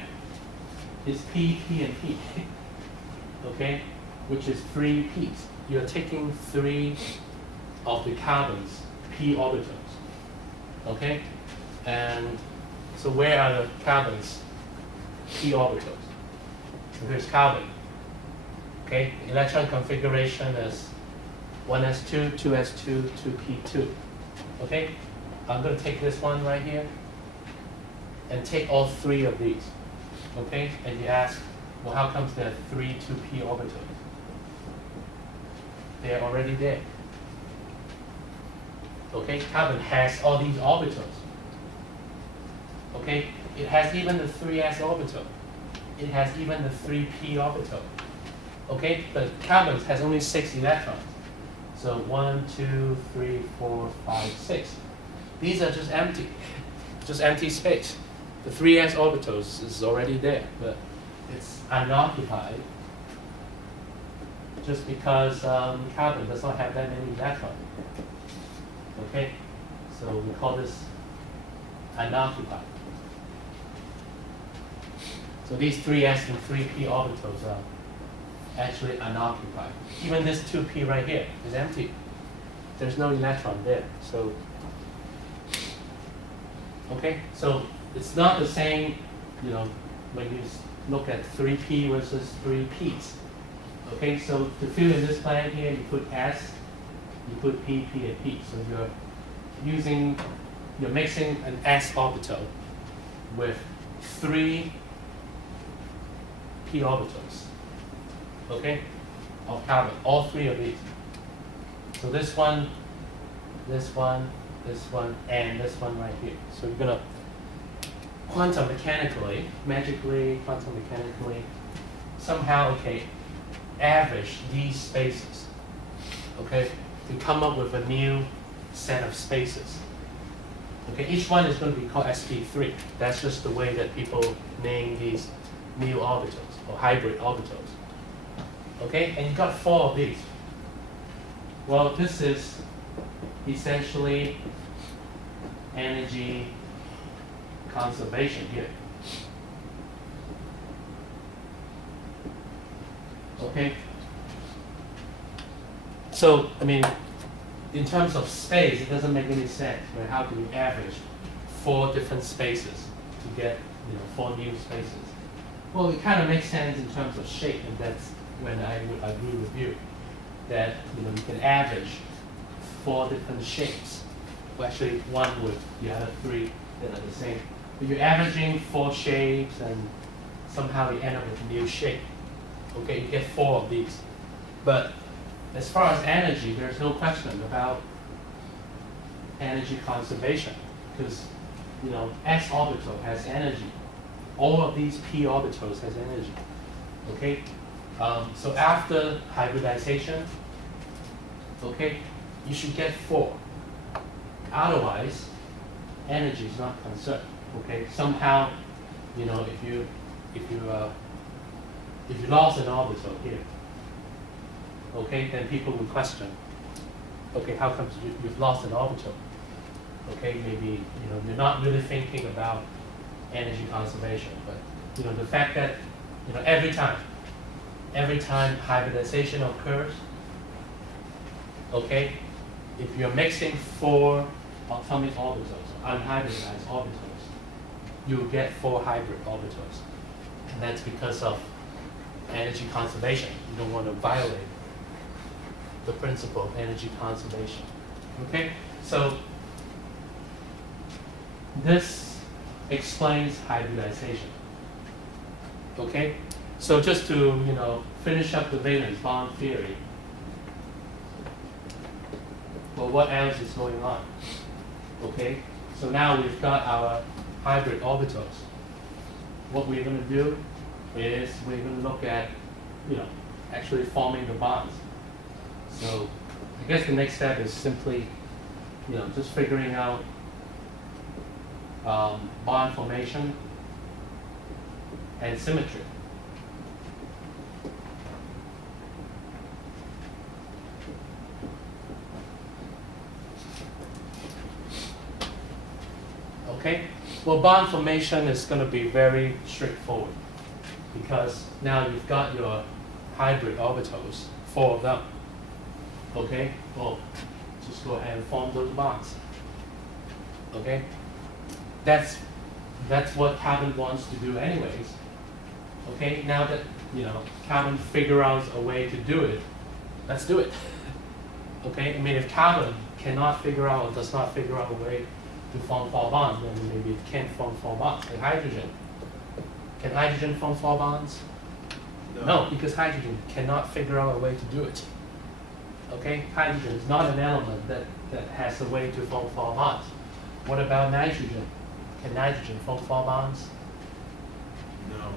is p, p, and p. Okay? Which is 3 p's. You're taking 3 of the carbon's p orbitals. Okay? And so where are the carbon's p orbitals? So here's carbon. Okay? The electron configuration is 1s2, 2s2, 2p2. Okay? I'm going to take this one right here and take all 3 of these. Okay? And you ask, well, how comes there are 3 2p orbitals? They're already there. Okay? Carbon has all these orbitals. Okay? It has even the 3s orbital. It has even the 3p orbital. Okay? But carbon has only 6 electrons. So 1, 2, 3, 4, 5, 6. These are just empty space. The 3s orbitals is already there, but it's unoccupied just because carbon does not have that many electrons. Okay? So we call this unoccupied. So these 3s and 3p orbitals are actually unoccupied. Even this 2p right here is empty. There's no electron there. So, okay? So it's not the same, you know, when you look at 3p versus 3p's. Okay, so to fill in this plan here, you put S, you put P, P, and P. So you're mixing an S orbital with 3 p orbitals. Okay, of carbon, all 3 of these. So this one, this one, this one, and this one right here. So you're gonna quantum mechanically, magically, quantum mechanically, somehow, okay, average these spaces, okay, to come up with a new set of spaces. Okay, each one is going to be called sp3. That's just the way that people name these new orbitals or hybrid orbitals. Okay, and you got 4 of these. Well, this is essentially energy conservation here. Okay? So, I mean, in terms of space, it doesn't make any sense, right? How can you average 4 different spaces to get, you know, 4 new spaces? Well, it kind of makes sense in terms of shape, and that's when I would agree with you that, you know, you can average 4 different shapes. Well, actually, one with the other 3 that are the same. But you're averaging 4 shapes, and somehow you end up with a new shape. Okay, you get 4 of these. But as far as energy, there's no question about energy conservation, because, you know, s orbital has energy. All of these p orbitals has energy. Okay, so after hybridization, okay, you should get 4. Otherwise, energy is not conserved. Okay, somehow, you know, if you lost an orbital here, okay, then people will question, okay, how come you've lost an orbital? Okay, maybe, you know, you're not really thinking about energy conservation, but, you know, the fact that, you know, every time hybridization occurs, okay, if you're mixing 4 atomic orbitals, unhybridized orbitals, you get 4 hybrid orbitals. And that's because of energy conservation. You don't want to violate the principle of energy conservation. Okay? So this explains hybridization. Okay? So just to, you know, finish up the valence bond theory, or what else is going on. Okay, so now we've got our hybrid orbitals. What we're going to do is we're going to look at, actually forming the bonds. So I guess the next step is simply, just figuring out bond formation and symmetry. Okay, well, bond formation is going to be very straightforward because now you've got your hybrid orbitals, 4 of them. Okay, well, just go ahead and form those bonds. Okay, that's what carbon wants to do anyways. Okay, now that carbon figure out a way to do it, let's do it. Okay, I mean, if carbon cannot figure out or does not figure out a way to form 4 bonds, then maybe it can't form 4 bonds. Like hydrogen, can hydrogen form 4 bonds? No, because hydrogen cannot figure out a way to do it. Okay, hydrogen is not an element that has a way to form 4 bonds. What about nitrogen? Can nitrogen form 4 bonds? No.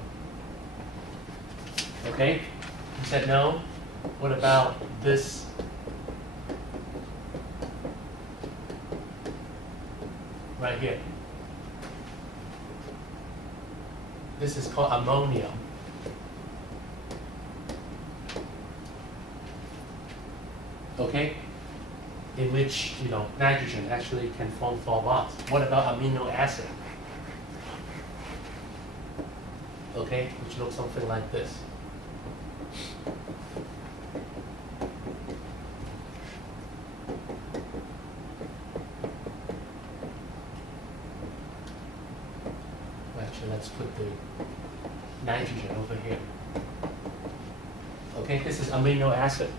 Okay, you said no. What about this? Right here. This is called ammonia. Okay, in which nitrogen actually can form 4 bonds. What about amino acid? Okay, which looks something like this. Actually, let's put the nitrogen over here. Okay, this is amino acid.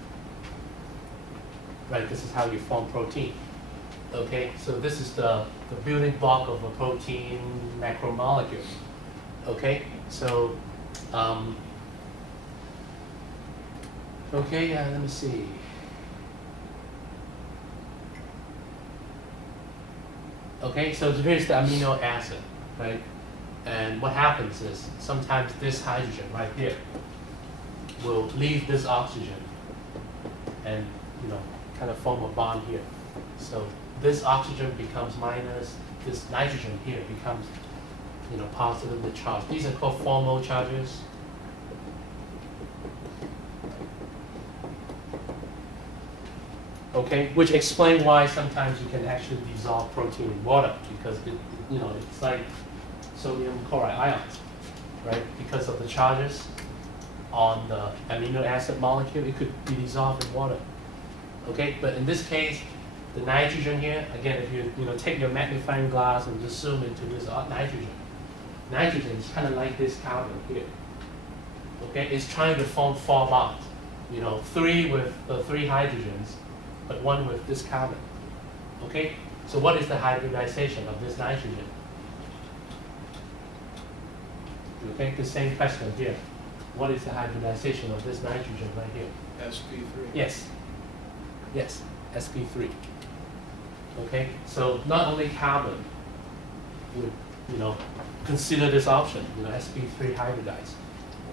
Right, this is how you form protein. Okay, so this is the building block of a protein macromolecule. Okay, so okay, let me see. Okay, so here's the amino acid, right? And what happens is sometimes this hydrogen right here will leave this oxygen and kind of form a bond here. So this oxygen becomes minus, this nitrogen here becomes positively charged. These are called formal charges. Okay, which explain why sometimes you can actually dissolve protein in water because it's like sodium chloride ions, right? Because of the charges on the amino acid molecule, it could be dissolved in water. Okay, but in this case, the nitrogen here, again, if you take your magnifying glass and just zoom into this nitrogen, nitrogen is kind of like this carbon here. Okay, it's trying to form 4 bonds. 3 with 3 hydrogens, but 1 with this carbon. Okay, so what is the hybridization of this nitrogen? Okay, the same question here. What is the hybridization of this nitrogen right here? SP3. Yes, sp3. Okay, so not only carbon would, consider this option, sp3 hybridized,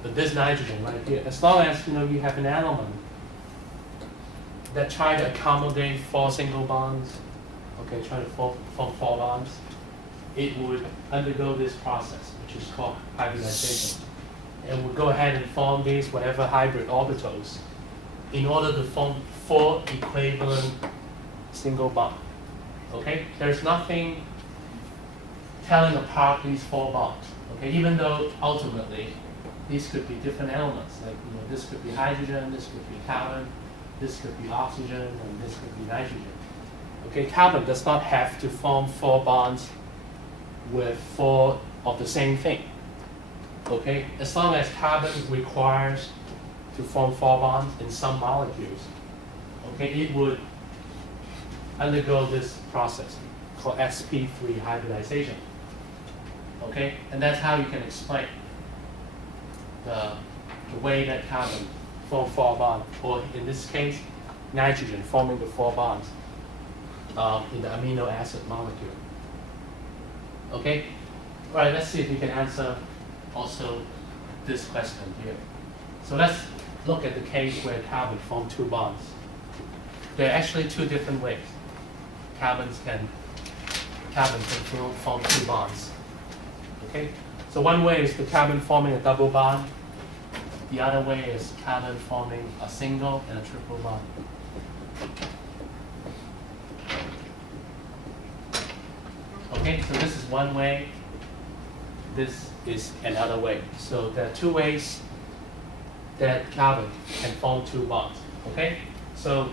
but this nitrogen right here, as long as, you have an element that try to accommodate 4 single bonds, okay, try to form 4 bonds, it would undergo this process, which is called hybridization. And would go ahead and form these whatever hybrid orbitals in order to form 4 equivalent single bonds. Okay, there's nothing telling apart these 4 bonds. Okay, even though ultimately these could be different elements, like this could be hydrogen, this could be carbon, this could be oxygen, and this could be nitrogen. Okay, carbon does not have to form 4 bonds with 4 of the same thing. Okay, as long as carbon requires to form 4 bonds in some molecules, okay, it would undergo this process called sp3 hybridization. Okay, and that's how you can explain the way that carbon form 4 bonds, or in this case, nitrogen forming the 4 bonds in the amino acid molecule. Okay? All right, let's see if we can answer also this question here. So let's look at the case where carbon form two bonds. There are actually two different ways carbon can form two bonds. Okay? So one way is the carbon forming a double bond. The other way is carbon forming a single and a triple bond. Okay, so this is one way. This is another way. So there are two ways that carbon can form two bonds. Okay? So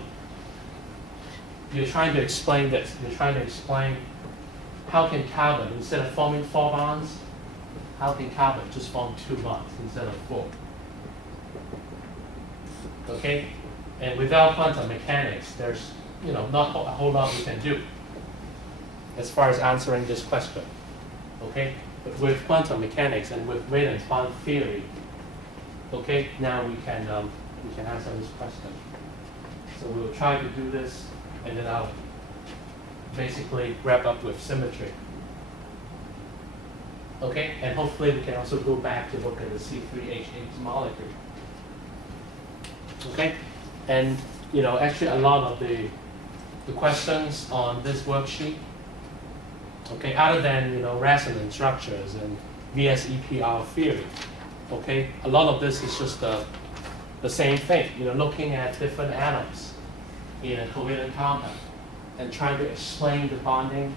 you're trying to explain this. You're trying to explain how can carbon, instead of forming four bonds, how can carbon just form two bonds instead of four? Okay? And without quantum mechanics, there's not a whole lot we can do as far as answering this question. Okay? But with quantum mechanics and with valence bond theory, okay, now we can answer this question. So we'll try to do this, and then I'll basically wrap up with symmetry. Okay, and hopefully we can also go back to look at the C3H8 molecule. Okay, and actually a lot of the questions on this worksheet, okay, other than resonance structures and VSEPR theory, okay, a lot of this is just the same thing, looking at different atoms in a covalent compound and trying to explain the bonding,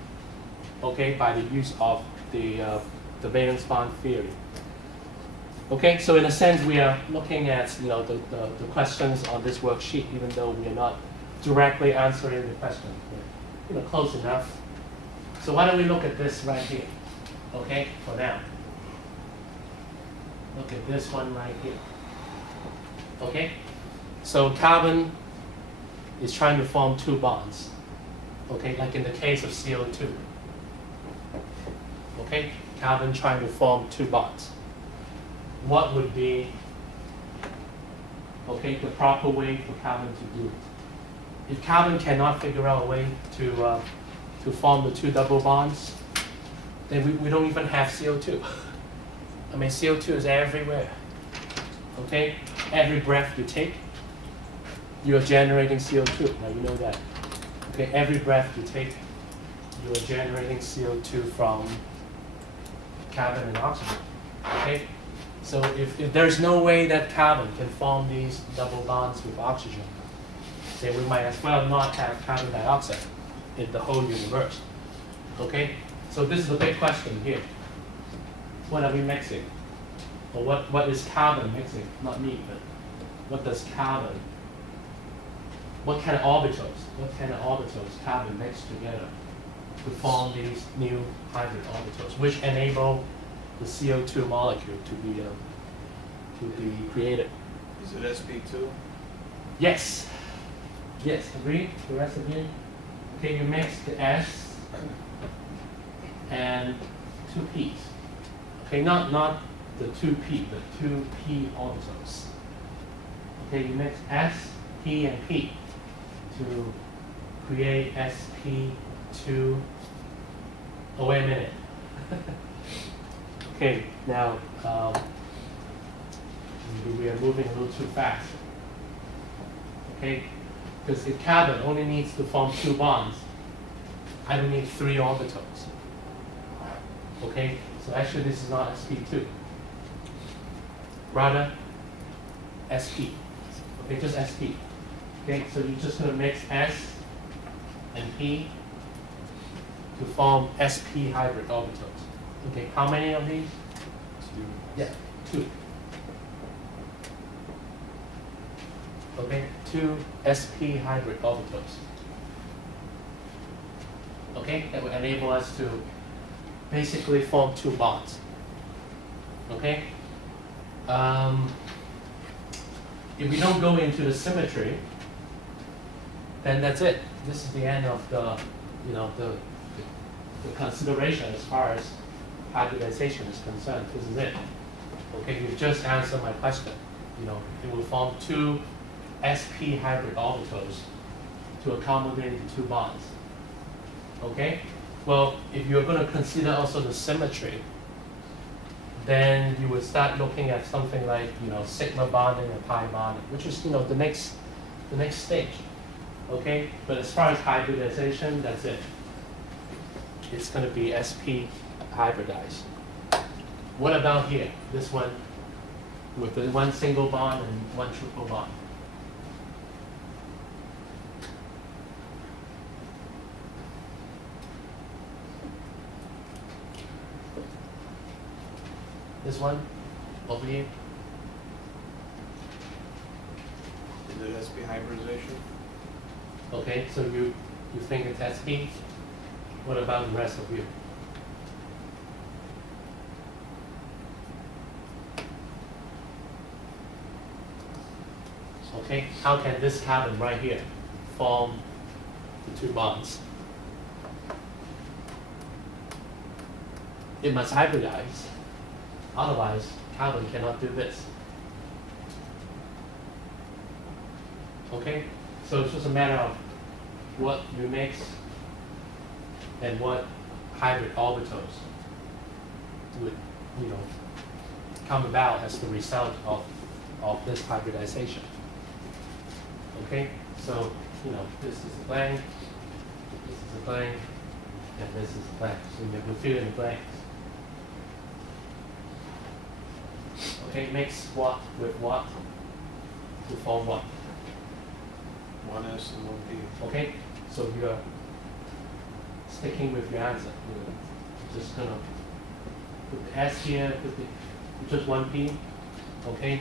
okay, by the use of the valence bond theory. Okay, so in a sense we are looking at the questions on this worksheet, even though we are not directly answering the question, but close enough. So why don't we look at this right here, okay, for now. Look at this one right here. Okay? So carbon is trying to form two bonds. Okay, like in the case of CO2. Okay? Carbon trying to form two bonds. What would be the proper way for carbon to do it? If carbon cannot figure out a way to form the two double bonds, then we don't even have CO2. I mean, CO2 is everywhere. Okay? Every breath you take, you are generating CO2. Now you know that. Okay? Every breath you take, you are generating CO2 from carbon and oxygen. Okay? So if there's no way that carbon can form these double bonds with oxygen, then we might as well not have carbon dioxide in the whole universe. Okay? So this is the big question here. What are we mixing? Or what is carbon mixing? Not me, but what does carbon, what kind of orbitals carbon mix together to form these new hybrid orbitals, which enable the CO2 molecule to be created? Is it SP2? Yes. Yes, agree? The rest of you? Okay, you mix the S and two P's. Okay, not the 2p, but 2p orbitals. Okay, you mix S, P, and P to create sp2. Oh, wait a minute. Okay, now we are moving a little too fast. Okay, because if carbon only needs to form two bonds, I don't need three orbitals. Okay, so actually this is not sp2. Rather, sp. Okay, just sp. Okay, so you're just going to mix S and P to form sp hybrid orbitals. Okay, how many of these? Two. Yeah, two. Okay, two sp hybrid orbitals. Okay, that will enable us to basically form two bonds. Okay? If we don't go into the symmetry, then that's it. This is the end of the consideration as far as hybridization is concerned. This is it. Okay, you've just answered my question. It will form two sp hybrid orbitals to accommodate the two bonds. Okay? Well, if you're going to consider also the symmetry, then you would start looking at something like, sigma bonding and pi bonding, which is, the next stage. Okay? But as far as hybridization, that's it. It's going to be sp hybridized. What about here? This one with the one single bond and one triple bond. This one over here. Is it SP hybridization? Okay, so you think it's SP? What about the rest of you? Okay, how can this carbon right here form the two bonds? It must hybridize. Otherwise, carbon cannot do this. Okay, so it's just a matter of what you mix and what hybrid orbitals would, come about as the result of this hybridization. Okay, so this is a blank, this is a blank, and this is a blank. So you can fill in the blanks. Okay, mix what with what to form what? 1S and 1P. Okay, so you're sticking with your answer. You're just gonna put the S here, put the just 1P, okay?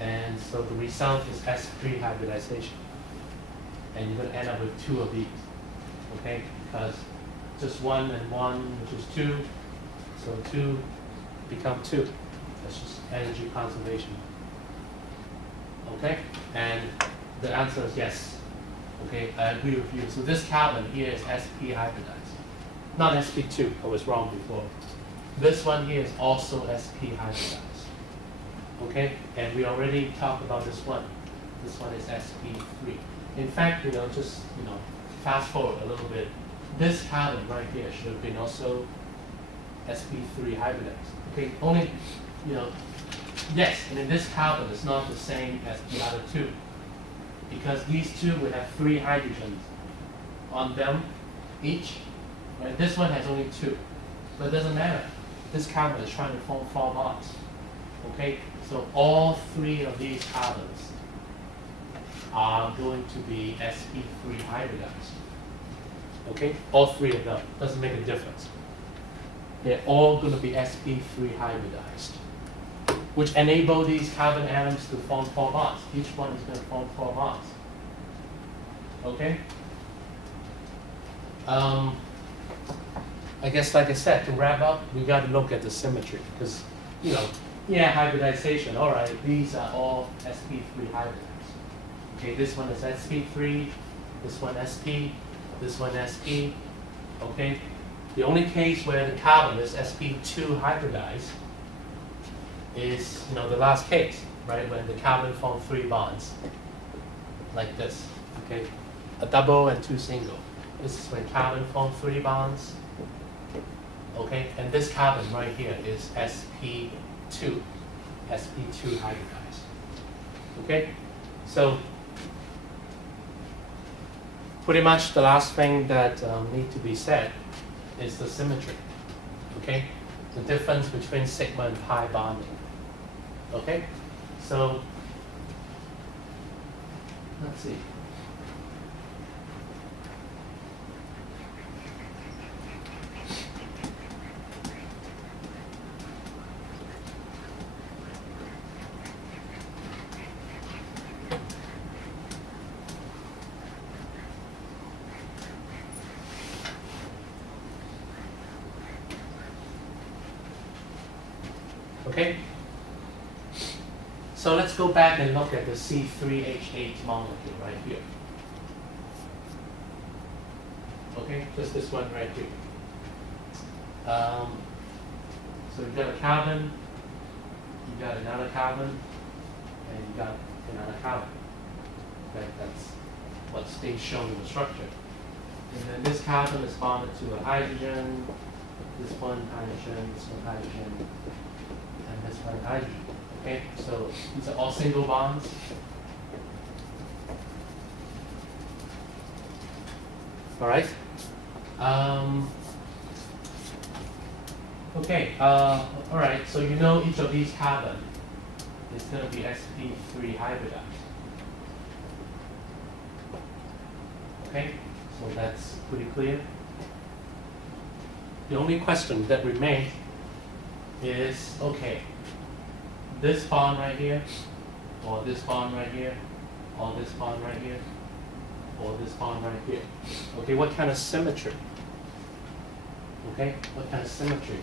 And so the result is S3 hybridization. And you're gonna end up with two of these, okay? Because just 1 and 1, which is 2, so 2 become 2. That's just energy conservation. Okay? And the answer is yes. Okay, I agree with you. So this carbon here is sp hybridized. Not sp2, I was wrong before. This one here is also sp hybridized. Okay, and we already talked about this one. This one is sp3. In fact, just fast forward a little bit. This carbon right here should have been also sp3 hybridized. Okay, only yes, and then this carbon is not the same as the other two, because these two would have 3 hydrogens on them each. Right? This one has only 2, but it doesn't matter. This carbon is trying to form 4 bonds. Okay, so all 3 of these carbons are going to be sp3 hybridized. Okay, all 3 of them, doesn't make a difference. They're all going to be sp3 hybridized, which enable these carbon atoms to form 4 bonds. Each one is going to form 4 bonds. Okay? I guess, like I said, to wrap up, we got to look at the symmetry, because, hybridization, all right, these are all sp3 hybridized. Okay, this one is sp3, this one sp, this one sp, okay? The only case where the carbon is sp2 hybridized is, the last case, right, when the carbon form 3 bonds, like this, okay? A double and 2 single. This is when carbon form 3 bonds, okay? And this carbon right here is sp2 hybridized, okay? So, pretty much the last thing that need to be said is the symmetry, okay? The difference between sigma and pi bonding. Okay, so let's see. Okay. So let's go back and look at the C3H8 molecule right here. Okay, just this one right here. So you've got a carbon, you got another carbon, and you got another carbon. Okay, that's what's being shown in the structure. And then this carbon is bonded to a hydrogen, this one hydrogen, this one hydrogen, and this one hydrogen. Okay, so these are all single bonds. All right. Okay. All right. So you know each of these carbon is going to be sp3 hybridized. Okay. So that's pretty clear. The only question that remains is, okay, this bond right here, or this bond right here, or this bond right here, or this bond right here. Okay, what kind of symmetry? Okay, what kind of symmetry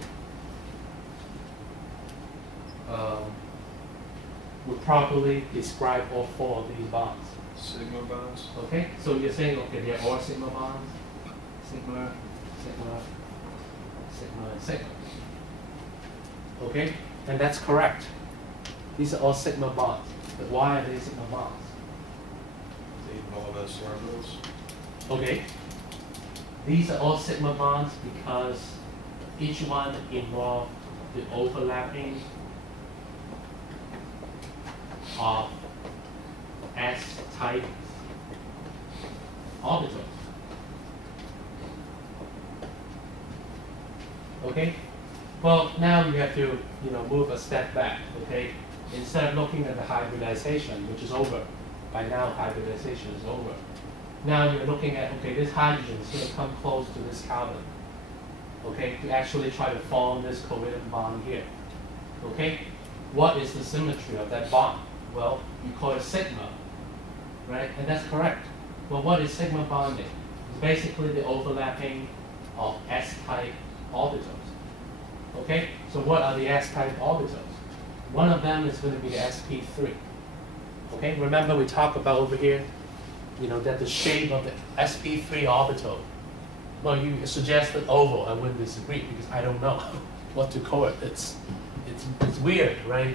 would properly describe all four of these bonds? Sigma bonds. Okay, so you're saying, okay, they're all sigma bonds, sigma, sigma, sigma, and sigma. Okay, and that's correct. These are all sigma bonds. But why are they sigma bonds? They involve s orbitals. Okay, these are all sigma bonds because each one involves the overlapping of S-type orbitals. Okay? Well, now you have to, move a step back, okay? Instead of looking at the hybridization, which is over, by now hybridization is over. Now you're looking at, okay, this hydrogen is going to come close to this carbon, okay, to actually try to form this covalent bond here, okay? What is the symmetry of that bond? Well, you call it sigma, right? And that's correct. Well, what is sigma bonding? It's basically the overlapping of S-type orbitals. Okay, so what are the S-type orbitals? One of them is going to be the sp3. Okay, remember we talked about over here, that the shape of the sp3 orbital. Well, you suggested oval. I wouldn't disagree because I don't know what to call it. It's weird, right?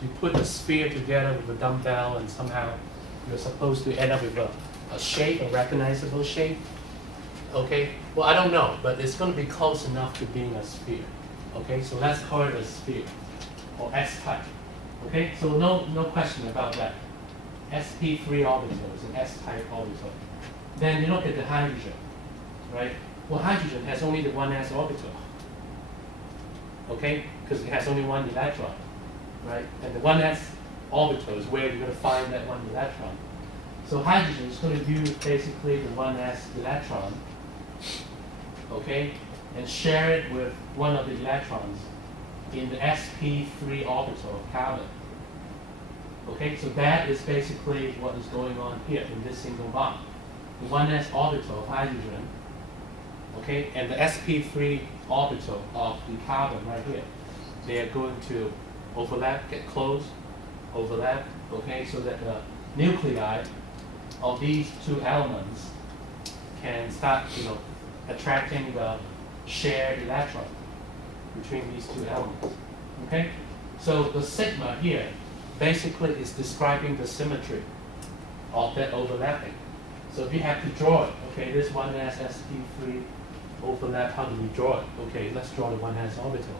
You put a sphere together with a dumbbell, and somehow you're supposed to end up with a shape, a recognizable shape. Okay, well, I don't know, but it's going to be close enough to being a sphere. Okay, so let's call it a sphere, or S-type. Okay, so no question about that. sp3 orbital is an S-type orbital. Then you look at the hydrogen, right? Well, hydrogen has only the one s orbital. Okay, because it has only one electron, right? And the one s orbital is where you're going to find that one electron. So hydrogen is going to use basically the 1s electron, okay, and share it with one of the electrons in the sp3 orbital of carbon. Okay, so that is basically what is going on here in this single bond. The 1s orbital of hydrogen, okay, and the sp3 orbital of the carbon right here. They are going to overlap, get close, overlap, okay, so that the nuclei of these two elements can start, attracting the shared electron between these two elements. Okay? So the sigma here basically is describing the symmetry of that overlapping. So if you have to draw it, okay, this 1s sp3 overlap, how do we draw it? Okay, let's draw the 1s orbital.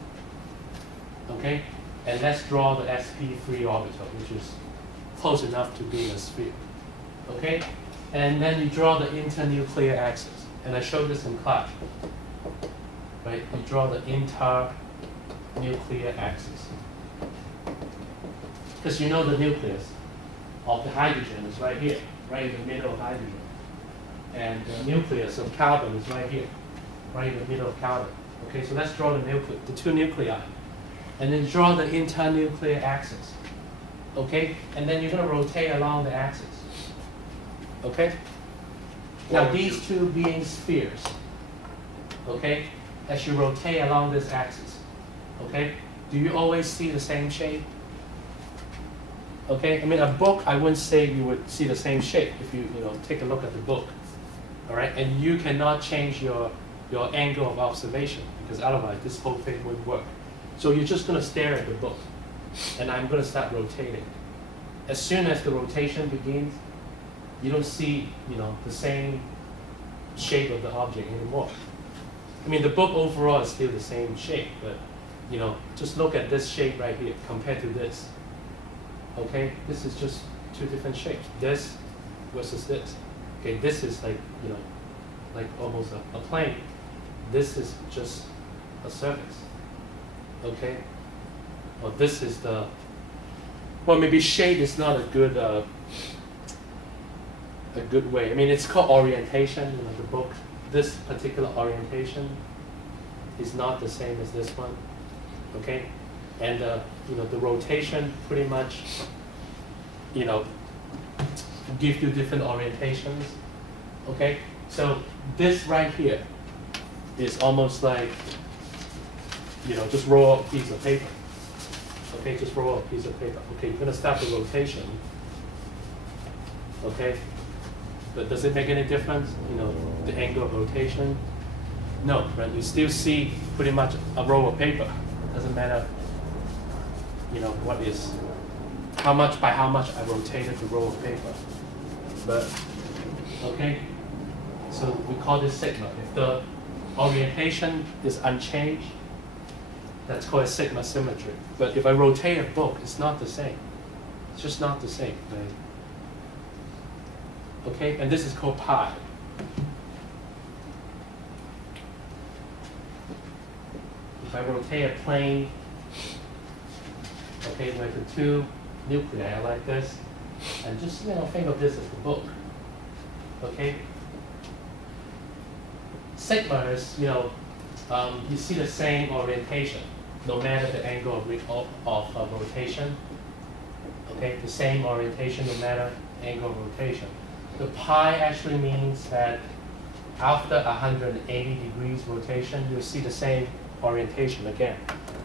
Okay? And let's draw the sp3 orbital, which is close enough to being a sphere. Okay? And then you draw the internuclear axis. And I showed this in class. Right? You draw the internuclear axis. Because the nucleus of the hydrogen is right here, right in the middle of hydrogen. And the nucleus of carbon is right here, right in the middle of carbon. Okay, so let's draw the two nuclei. And then draw the internuclear axis. Okay? And then you're going to rotate along the axis. Okay? Now these two being spheres, okay, as you rotate along this axis, okay, do you always see the same shape? Okay, I mean, a book, I wouldn't say you would see the same shape if you take a look at the book, all right, and you cannot change your angle of observation because otherwise this whole thing wouldn't work. So you're just going to stare at the book, and I'm going to start rotating. As soon as the rotation begins, you don't see, the same shape of the object anymore. I mean, the book overall is still the same shape, but just look at this shape right here compared to this. Okay, this is just two different shapes. This versus this. Okay, this is like like almost a plane. This is just a surface. Okay, or this is the. Well, maybe shape is not a good way. I mean, it's called orientation. The book, this particular orientation is not the same as this one. Okay, and the rotation pretty much give you different orientations. Okay, so this right here is almost like just roll up a piece of paper. Okay, just roll up a piece of paper. Okay, you're gonna start the rotation. Okay, but does it make any difference? The angle of rotation? No, right? You still see pretty much a roll of paper. Doesn't matter, what is, how much I rotated the roll of paper. But, okay, so we call this sigma. If the orientation is unchanged, that's called a sigma symmetry. But if I rotate a book, it's not the same. It's just not the same, right? Okay, and this is called pi. If I rotate a plane, okay, like the two nuclei like this, and just think of this as the book. Okay. Sigma is you see the same orientation, no matter the angle of rotation. Okay, the same orientation, no matter angle of rotation. The pi actually means that after 180 degrees rotation, you'll see the same orientation again.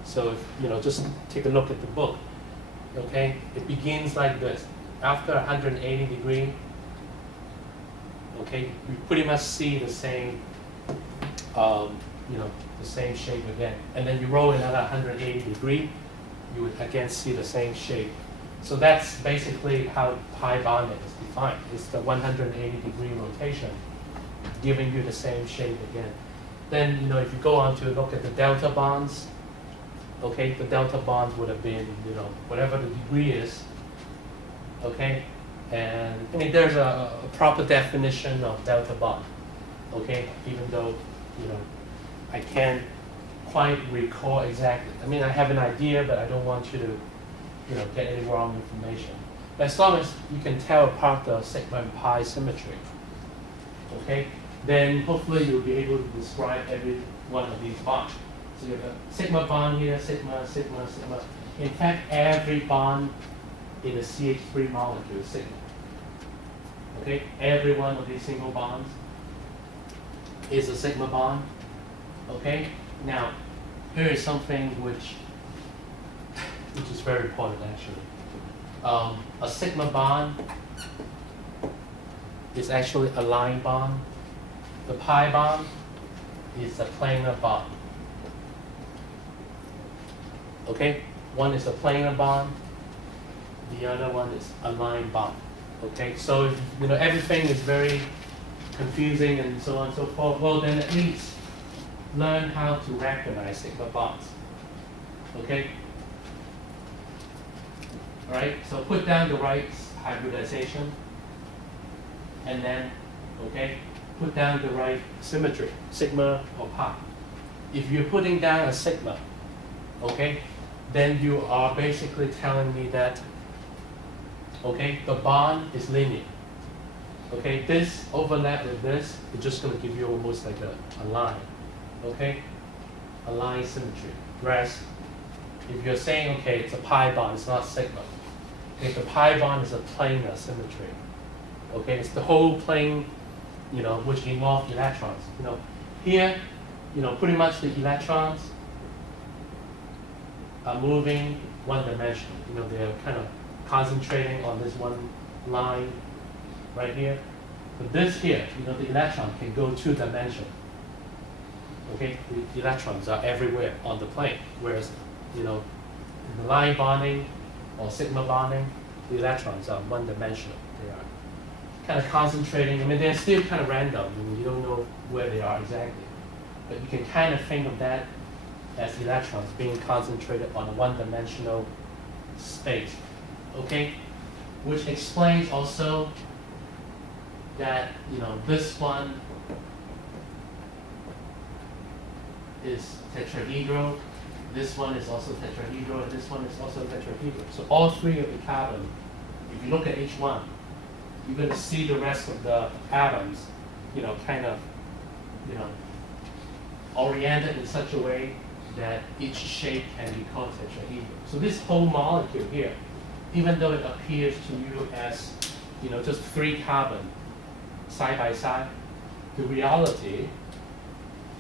So if, just take a look at the book. Okay, it begins like this. After 180 degree, okay, you pretty much see the same, the same shape again. And then you roll another 180 degree, you would again see the same shape. So that's basically how pi bonding is defined. It's the 180 degree rotation, giving you the same shape again. Then, if you go on to look at the delta bonds, okay, the delta bonds would have been, whatever the degree is, okay? And, I mean, there's a proper definition of delta bond, okay? Even though, I can't quite recall exactly. I mean, I have an idea, but I don't want you to, get any wrong information. But as long as you can tell apart the sigma and pi symmetry, okay? Then hopefully you'll be able to describe every one of these bonds. So you have a sigma bond here, sigma, sigma, sigma. In fact, every bond in a CH3 molecule is sigma. Okay, every one of these single bonds is a sigma bond. Okay, now here is something which is very important actually. A sigma bond is actually a line bond. The pi bond is a planar bond. Okay, one is a planar bond, the other one is a line bond. Okay, so if everything is very confusing and so on and so forth, well then at least learn how to recognize sigma bonds. Okay? Alright, so put down the right hybridization and then, okay, put down the right symmetry, sigma or pi. If you're putting down a sigma, okay, then you are basically telling me that, okay, the bond is linear. Okay, this overlap with this is just going to give you almost like a line. Okay, a line symmetry. Whereas if you're saying, okay, it's a pi bond, it's not sigma. Okay, the pi bond is a planar symmetry. Okay, it's the whole plane, which involves electrons. Here, pretty much the electrons are moving one dimension. They're kind of concentrating on this one line right here. But this here, the electron can go two dimension. Okay, the electrons are everywhere on the plane. Whereas, in the line bonding or sigma bonding, the electrons are one dimensional. They are kind of concentrating. I mean, they're still kind of random. I mean, you don't know where they are exactly. But you can kind of think of that as electrons being concentrated on a one-dimensional space. Okay? Which explains also that, this one is tetrahedral, this one is also tetrahedral, and this one is also tetrahedral. So all three of the carbon, if you look at each one, you're going to see the rest of the atoms, kind of, oriented in such a way that each shape can be called tetrahedral. So this whole molecule here, even though it appears to you as, just 3 carbon side by side, the reality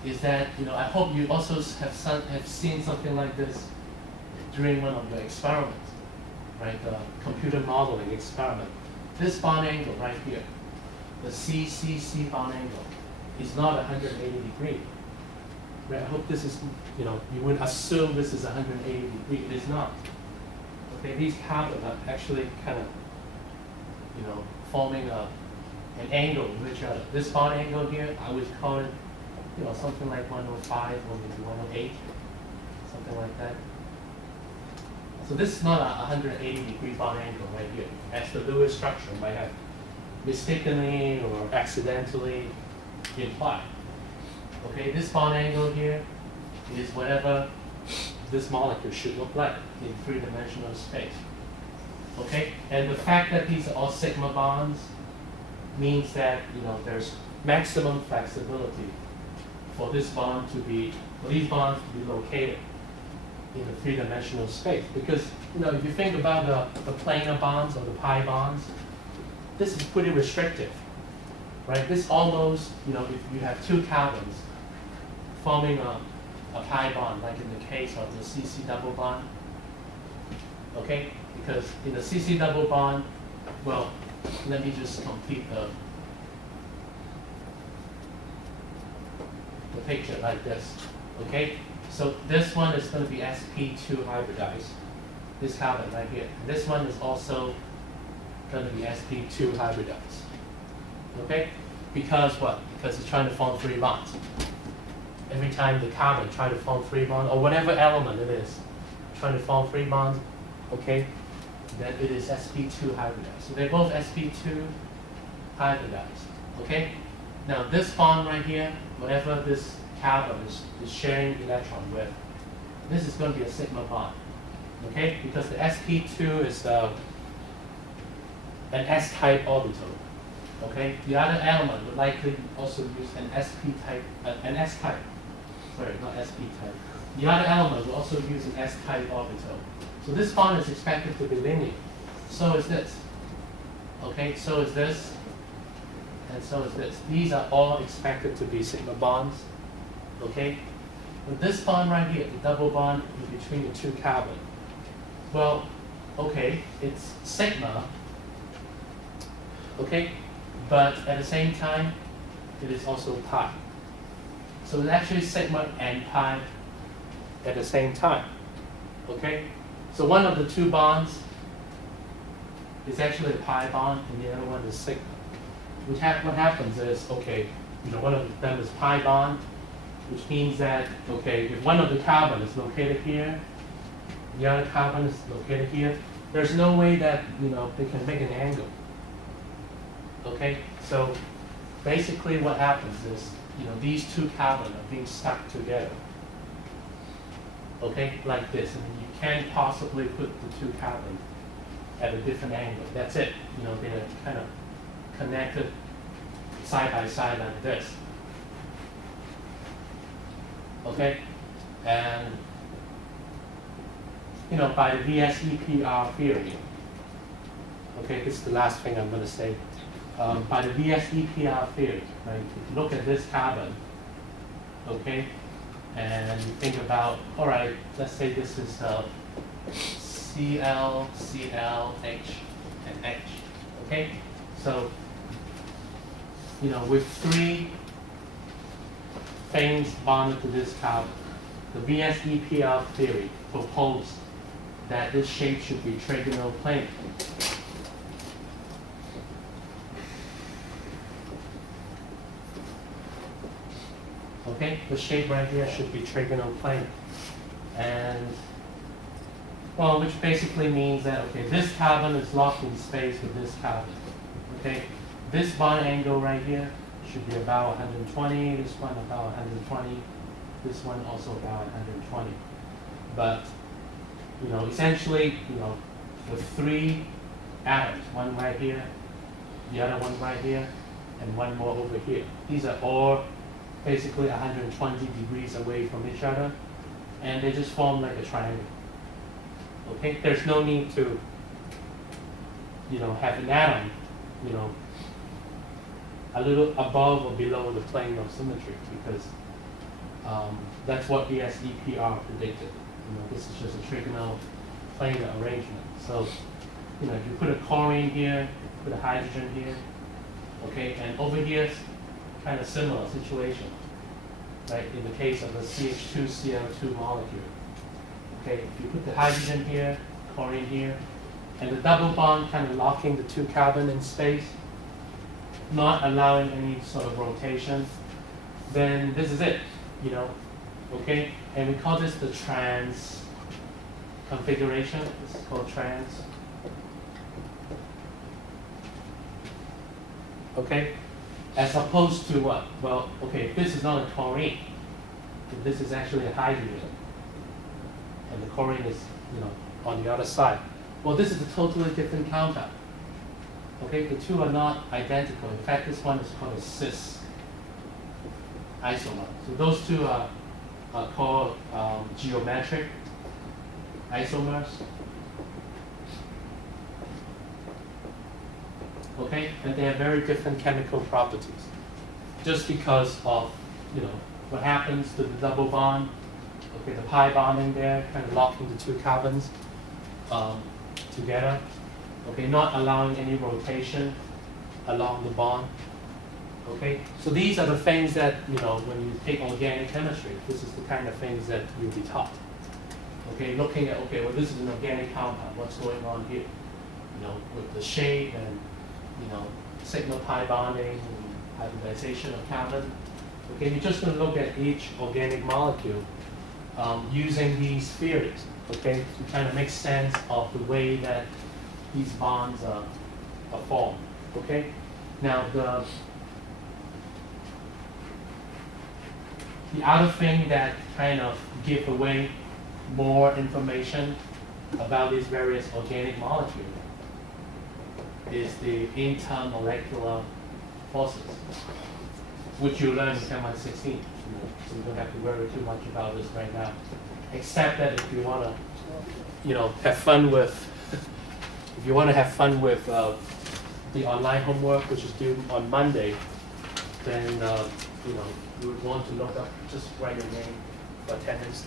is that, I hope you also have seen something like this during one of the experiments, right? The computer modeling experiment. This bond angle right here, the CCC bond angle, is not 180 degrees. Right? I hope this is, you would assume this is 180 degrees. It is not. Okay, these carbon are actually kind of, forming an angle with each other. This bond angle here, I would call it, something like 105 or maybe 108, something like that. So this is not a 180 degree bond angle right here, as the Lewis structure might have mistakenly or accidentally implied. Okay, this bond angle here is whatever this molecule should look like in 3-dimensional space. Okay, and the fact that these are all sigma bonds means that there's maximum flexibility for this bond to be, for these bonds to be located in a 3-dimensional space. Because if you think about the planar bonds or the pi bonds, this is pretty restrictive, right? This almost, if you have 2 carbons forming a pi bond, like in the case of the CC double bond, okay? Because in the CC double bond, well, let me just complete the picture like this, okay? So this one is going to be sp2 hybridized, this carbon right here. And this one is also going to be sp2 hybridized, okay? Because what? Because it's trying to form 3 bonds. Every time the carbon tries to form 3 bonds, or whatever element it is, trying to form 3 bonds, okay, then it is sp2 hybridized. So they're both sp2 hybridized, okay? Now this bond right here, whatever this carbon is sharing electron with, this is going to be a sigma bond, okay? Because the sp2 is an s-type orbital, okay? The other element would likely also use an sp-type, an s-type. Sorry, not sp-type. The other element will also use an s-type orbital. So this bond is expected to be linear. So is this, okay? So is this. And so is this. These are all expected to be sigma bonds, okay? But this bond right here, the double bond in between the 2 carbon, well, okay, it's sigma, okay? But at the same time, it is also pi. So it's actually sigma and pi at the same time, okay? So one of the 2 bonds is actually a pi bond, and the other one is sigma. What happens is, okay, one of them is pi bond, which means that, okay, if one of the carbon is located here, the other carbon is located here, there's no way that, they can make an angle. Okay, so basically what happens is, these 2 carbon are being stuck together. Okay, like this. I mean, you can't possibly put the 2 carbon at a different angle. That's it. They're kind of connected side by side like this. Okay? And, by the VSEPR theory, okay, this is the last thing I'm going to say. By the VSEPR theory, right, if you look at this carbon, okay, and you think about, all right, let's say this is Cl, Cl, H, and H, okay? So, with 3 things bonded to this carbon, the VSEPR theory proposed that this shape should be trigonal plane. Okay, the shape right here should be trigonal plane. And, well, which basically means that, okay, this carbon is locked in space with this carbon. Okay, this bond angle right here should be about 120, this one about 120, this one also about 120. But, you know, essentially, you know, the three atoms, one right here, the other one right here, and one more over here. These are all basically 120 degrees away from each other, and they just form like a triangle. Okay, there's no need to, you know, have an atom, you know, a little above or below the plane of symmetry, because that's what ESEPR predicted. You know, this is just a trigonal planar arrangement. So, you know, if you put a chlorine here, put a hydrogen here, okay, and over here, kind of similar situation, right? In the case of a CH2Cl2 molecule, okay, if you put the hydrogen here, chlorine here, and the double bond kind of locking the two carbon in space, not allowing any sort of rotation, then this is it, you know, okay? And we call this the trans configuration. This is called trans. Okay? As opposed to what? Well, okay, if this is not a chlorine, if this is actually a hydrogen, and the chlorine is, you know, on the other side, well, this is a totally different compound. Okay, the two are not identical. In fact, this one is called a cis isomer. So those two are called geometric isomers. Okay, and they have very different chemical properties. Just because of, you know, what happens to the double bond. Okay, the pi bonding there, kind of locking the two carbons together. Okay, not allowing any rotation along the bond. Okay, so these are the things that, you know, when you take organic chemistry, this is the kind of things that you'll be taught. Okay, looking at, okay, well, this is an organic compound, what's going on here? You know, with the shape and, you know, signal pi bonding and hybridization of carbon. Okay, you're just going to look at each organic molecule using these theories, okay, to kind of make sense of the way that these bonds are formed. Okay, now the other thing that kind of give away more information about these various organic molecules is the intermolecular forces, which you learn in Chem 116. So you don't have to worry too much about this right now, except that if you want to, you know, have fun with, if you want to have fun with the online homework, which is due on Monday, then you know, you would want to look up, just write your name for attendance.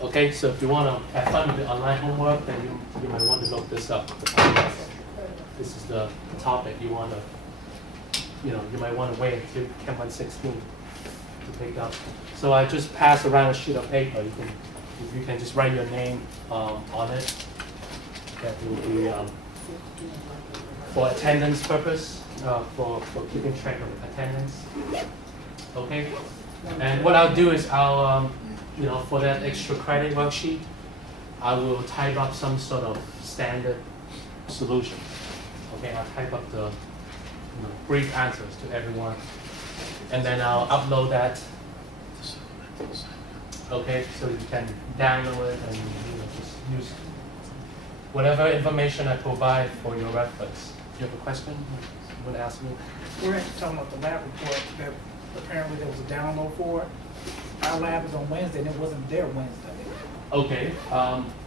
Okay, so if you want to have fun with the online homework, then you might want to look this up. This is the topic you want to, you know, you might want to wait until Chem 116 to pick up. So I just pass around a sheet of paper. If you can just write your name on it. That will be for attendance purpose, for keeping track of attendance. Okay? And what I'll do is I'll, you know, for that extra credit worksheet, I will type up some sort of standard solution. Okay, I'll type up the, you know, brief answers to everyone. And then I'll upload that. Okay, so you can download it and, you know, just use whatever information I provide for your reference. You have a question you want to ask me? We're talking about the lab report that apparently there was a download for it. Our lab is on Wednesday and it wasn't there Wednesday. Okay,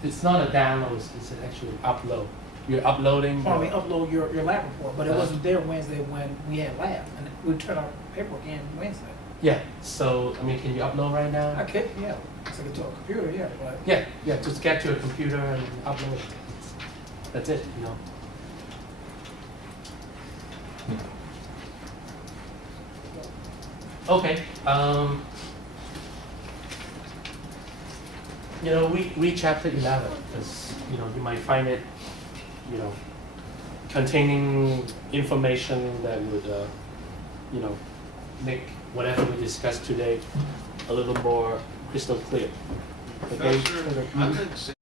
it's not a download, it's an actual upload. You're uploading. Well, I mean, upload your lab report, but it wasn't there Wednesday when we had lab, and we turned our paperwork in Wednesday. Yeah, so, I mean, can you upload right now? I could, yeah, it's like to a computer, yeah, but. Yeah, just get to a computer and upload it. That's it, you know. Okay, you know, read chapter 11, because, you know, you might find it, you know, containing information that would, you know, make whatever we discussed today a little more crystal clear. Okay? Professor, I think